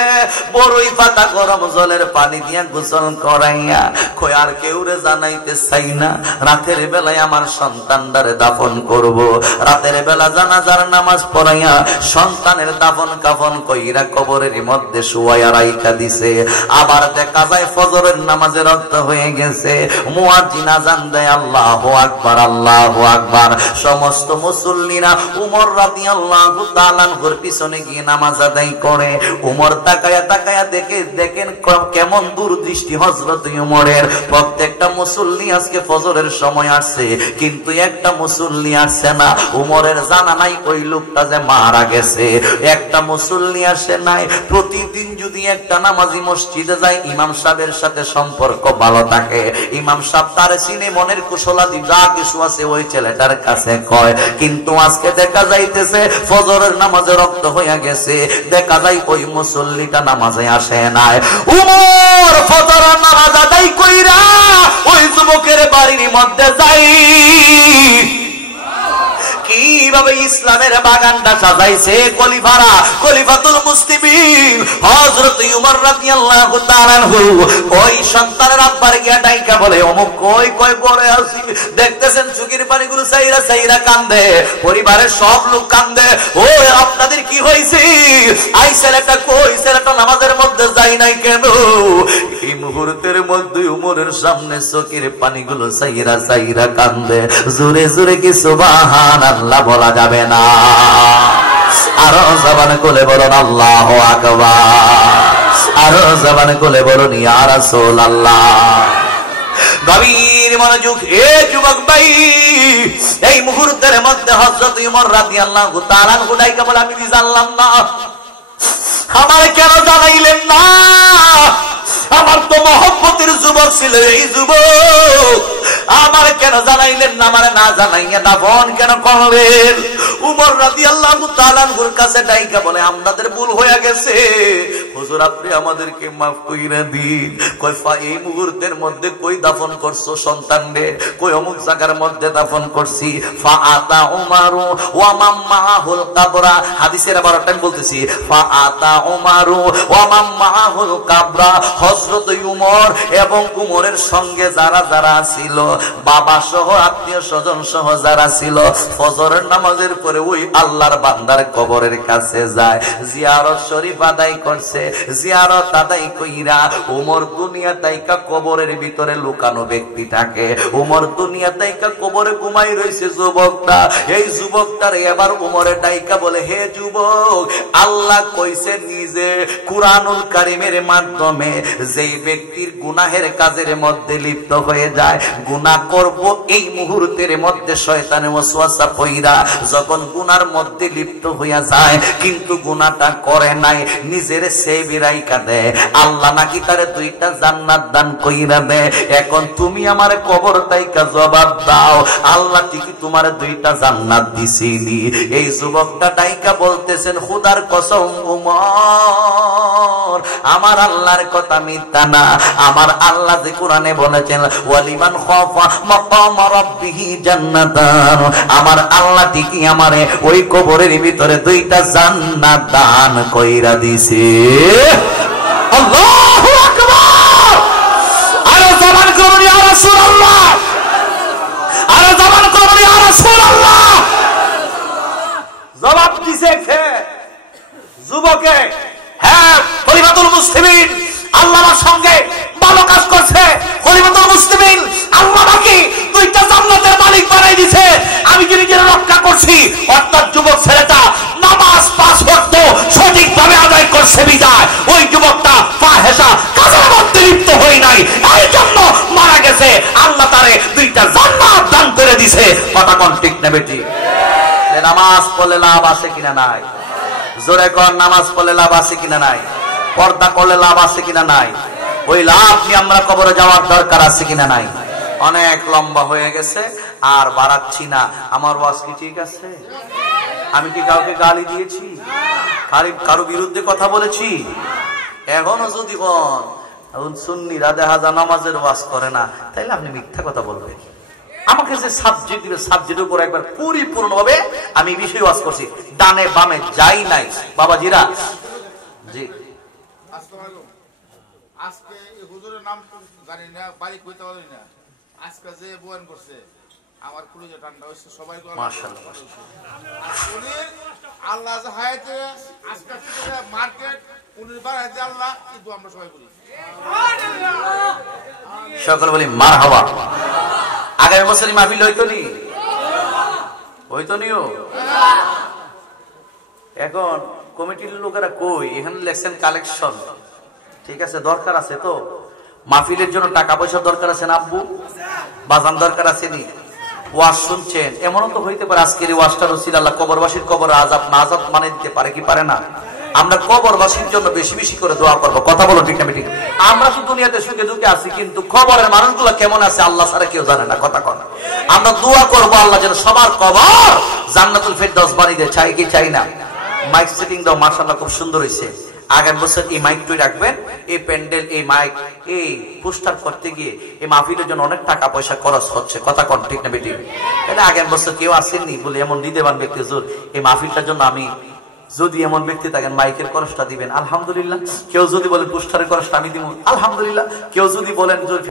বড়ই পাতা গরম জলের পানি দিয়ে গোসল করাইয়া কই আর কেউ রে জানাইতে চাই না, রাতের বেলায় আমার সন্তানটারে দাফন করব। রাতের বেলা জানাজার নামাজ পড়াইয়া সন্তানের দাফন কাফন কইরা কবরের মধ্যে শুয়াইয়া রাইখা দিছে। আবার দেখা যায় ফজরের নামাজের রক্ত হয়ে গেছে, মুয়াজ্জিন আযান দেয় আল্লাহু আকবার, আল্লাহু আকবার। সমস্ত মুসল্লিরা উমর রাদিয়াল্লাহু তাআলা আনহুর পিছনে গিয়ে নামাজ আদায় করে। উমর তাকায়া তাকায়া দেখেন কেমন দূরদৃষ্টি হযরত উমরের। প্রত্যেকটা মুসল্লি আজকে ফজরের সময় আসছে, কিন্তু একটা মুসল্লি আসছে না। উমরের জানা নাই ওই লোকটা যে মারা গেছে, একটা মুসল্লি আসে নাই। প্রতিদিন যদি একটা নামাজি মসজিদে যায়, ইমাম সাহেবের সাথে সম্পর্ক ভালো থাকে, ইমাম সাহেব তার চিনে মনের কুশলাদি যা কিছু আছে ওই ছেলেটার কাছে কয়। কিন্তু আজকে দেখা যাইতেছে ফজরের নামাজে রক্ত হইয়া গেছে, দেখা যায় ওই মুসল্লিটা নামাজে আসে নাই। উমর ফজরের নামাজ আদায় কইরা ওই যুবকের বাড়ির মধ্যে যাই, কিভাবে ইসলামের বাগানটা সাজাইছে খলিফারা, খলিফাতুল মুসলিমিন হযরত উমর রাদিয়াল্লাহু তাআলা আনহু। ওই সন্তানের আব্বার গিয়া ডাইকা বলে অমুক কই কই পড়ে আসি। দেখতেছেন চোখের পানিগুলো চাইরা চাইরা কান্দে, পরিবারের সব লোক কান্দে। ও আপনাদের কি হইছে? আই ছেলেটা কই? ছেলেটা নামাজের মধ্যে যাই নাই কেন? এই মুহূর্তের মধ্যে উমরের সামনে চোখের পানিগুলো চাইরা চাইরা কান্দে। জোরে জোরে কি সুবহানাল্লাহ বলা যাবে না? আরো জবান খুলে বলুন আল্লাহু আকবার, আরো জবান খুলে বলুন ইয়া রাসূলুল্লাহ। গভীর মনোযোগ। এ যুবক ভাই, এই মুহূর্তের মধ্যে হযরত ওমর রাদিয়াল্লাহু তাআলা আনহু ডাইকা বলে, আমি জানলাম না, আমার কেন জানাইলেন না? আমার তো মহব্বতের যুবক ছিল এই যুবক, আমার কেন জানাইলেন না? আমার না জানাইয়া দাফন কেন করলেন? ওমর রাদিয়াল্লাহু তাআলা আনহুর কাছে ডাইকা বলে, আপনাদের ভুল হয়ে গেছে হুজুর, আপনি আমাদেরকে মাফ কইরা দিন। কই এই মুহূর্তের মধ্যে কই দাফন করছো সন্তানরে? কই অমুক জায়গার মধ্যে দাফন করছি। ফাআতা উমারু ওয়া মাম্মাহুল কাবরা, হাদিসের আবার টাইম বলতেছি, ফাআতা উমারু ওয়া মাম্মাহুল কাবরা, হযরত উমর এবং উমরের সঙ্গে যারা যারা ছিল, বাবা সহ আত্মীয় স্বজন সহ যারা ছিল, ফজরের নামাজের পরে ওই আল্লাহর বান্দার কবরের কাছে যায়, জিয়ারত শরীফ আদায় করছে। জিয়ারত আদায় কইরা উমর দুনিয়া তাইকা কবরের ভিতরে লুকানো ব্যক্তিটাকে, উমর দুনিয়া তাইকা কবরে ঘুমাই রইছে যুবকটা, এই যুবকটার এবার উমরে ডাইকা বলে, হে যুবক, আল্লাহ কইছে নিজে কুরআনুল কারীমের মাধ্যমে, যেই ব্যক্তির গুনাহের কাজের মধ্যে লিপ্ত হয়ে যায়, গুনাহ করব এই মুহূর্তের মধ্যে শয়তানের ওয়াসওয়াসা পইরা যখন গুনার মধ্যে লিপ্ত হইয়া যায়, কিন্তু গুনাহটা করে নাই, নিজের সেভ রাইকা দেয়, আল্লাহ নাকি তারে দুইটা জান্নাত দান কইরা দেয়। এখন তুমি আমার কবর তাইকা জবাব দাও, আল্লাহ ঠিকই তোমার দুইটা জান্নাত দিছিনি? এই যুবকটা ডাইকা বলতেছেন, খোদার কসম উমর, আমার আল্লাহর কথা মিথ্যা না। আমার আল্লাহ যে কোরআনে বলেছেন, ওয়ালিমান খাফা মাকাম রাব্বিহি জান্নাতান, আমার আল্লাহ ঠিকই আমারে ওই কবরের ভিতরে দুইটা জান্নাত দান কইরা দিছে। আল্লাহু আকবার! আরে জবান করুন ইয়া রাসূলুল্লাহ, আরে জবান করুন ইয়া রাসূলুল্লাহ। জবাব দিছে কে? যুবকে। হ্যাঁ, খলিফাতুল মুসলিমিন আল্লাহর সঙ্গে ভালো কাজ করছে। খলিফাতুল মুসলিমিন আল্লাহ নাকি দুইটা জান্নাতের মালিক বানাই দিয়েছে। আমি যে নিজের রক্ষা করছি, অর্থাৎ যুবক ছেলেটা নামাজ পাঁচ ওয়াক্ত সঠিকভাবে আদায় করছে বিদায় ওই যুবকটা ফাহেশা কাজের মধ্যে লিপ্ত হই নাই, এই জন্য মারা গেছে। আল্লাহ তারে দুইটা জান্নাত দান করে দিয়েছে। কথা কোন ঠিক না বেটি? নামাজ পড়লে লাভ আছে কিনা নাই? জোরে কর, নামাজ পড়লে লাভ আছে কিনা নাই? পর্দা করলে লাভ আছে কিনা নাই? ওই লাভ নিয়ে আমরা কবরে যাওয়ার দরকার আছে কিনা নাই? অনেক লম্বা হয়ে গেছে, আর বাড়াচ্ছি না। আমার ওয়াজ কি ঠিক আছে? আমি কি কাউকে গালি দিয়েছি? কারো বিরুদ্ধে কথা বলেছি? এখনো যদি হন সুন্নিরা দেখা যায় নামাজের ওয়াজ করে না, তাইলে আপনি মিথ্যা কথা বলবেন। আমাকে যে সাবজেক্ট দিবে, সাবজেক্টের উপর একবার পরিপূর্ণভাবে আমি বিষয় ওয়াজ করছি, ডানে বামে যাই নাই। বাবাজিরা, জি আজকে হুজুরের নাম জানি না, বাড়ি কইতে পারি না, আজকে যে বয়ান করছে আমার কলিজা ঠান্ডা হইছে। সবাই মাশাআল্লাহ, উনি আল্লাহ যে হায়াতে আজকে মার্কেট উনি বাড়াইতে আল্লাহ, কিন্তু আমরা সবাই বলি সকল বলি মারহাবা। আগামী বছর মাহফিল হইতো নি? হইতো নিও। এখন কমিটির লোকেরা কই, এখানে লেখছেন কালেকশন, ঠিক আছে, দরকার আছে তো মাহফিলের জন্য টাকা পয়সা দরকার আছে না আব্বু? বাজান দরকার আছে নি? ওয়াজ শুনছেন, এমনও তো হইতে পারে আজকের এই ওয়াজটা রসিল আল্লাহ কবরবাসীর কবর আযাব নাজাত মানে দিতে পারে কি পারে না? আমরা কবরবাসীর জন্য বেশি বেশি করে দোয়া করবো। কথা বলো ঠিক না ঠিক? আমরা তো দুনিয়াতে সুখে দুঃখে আছি, কিন্তু কবরের মানুষগুলো কেমন আছে আল্লাহ ছাড়া কেউ জানে না। কথা কন, আমরা দোয়া করবো আল্লাহ যেন সবার কবর জান্নাতুল ফেরদাউস বানিয়ে দেয়। চাই কি চাই না? মাইক সেটিং দাও, মাশাআল্লাহ খুব সুন্দর হয়েছে। আগামী বছর এই মাইকটাই রাখবেন, এই প্যান্ডেল, এই মাইক, এই পোস্টার করতে গিয়ে এই মাহফিলের জন্য অনেক টাকা পয়সা খরচ হচ্ছে। কথা কন ঠিক না বেটি? তাহলে আগামী বছর কেউ আসেননি বলে এমন হৃদয়বান ব্যক্তি হুজুর এই মাহফিলটার জন্য আমি, যদি এমন ব্যক্তি থাকেন মাইকের খরচটা দিবেন আলহামদুলিল্লাহ। কেউ যদি বলে পোস্টারের খরচটা আমি দিব আলহামদুলিল্লাহ। কেউ যদি বলেন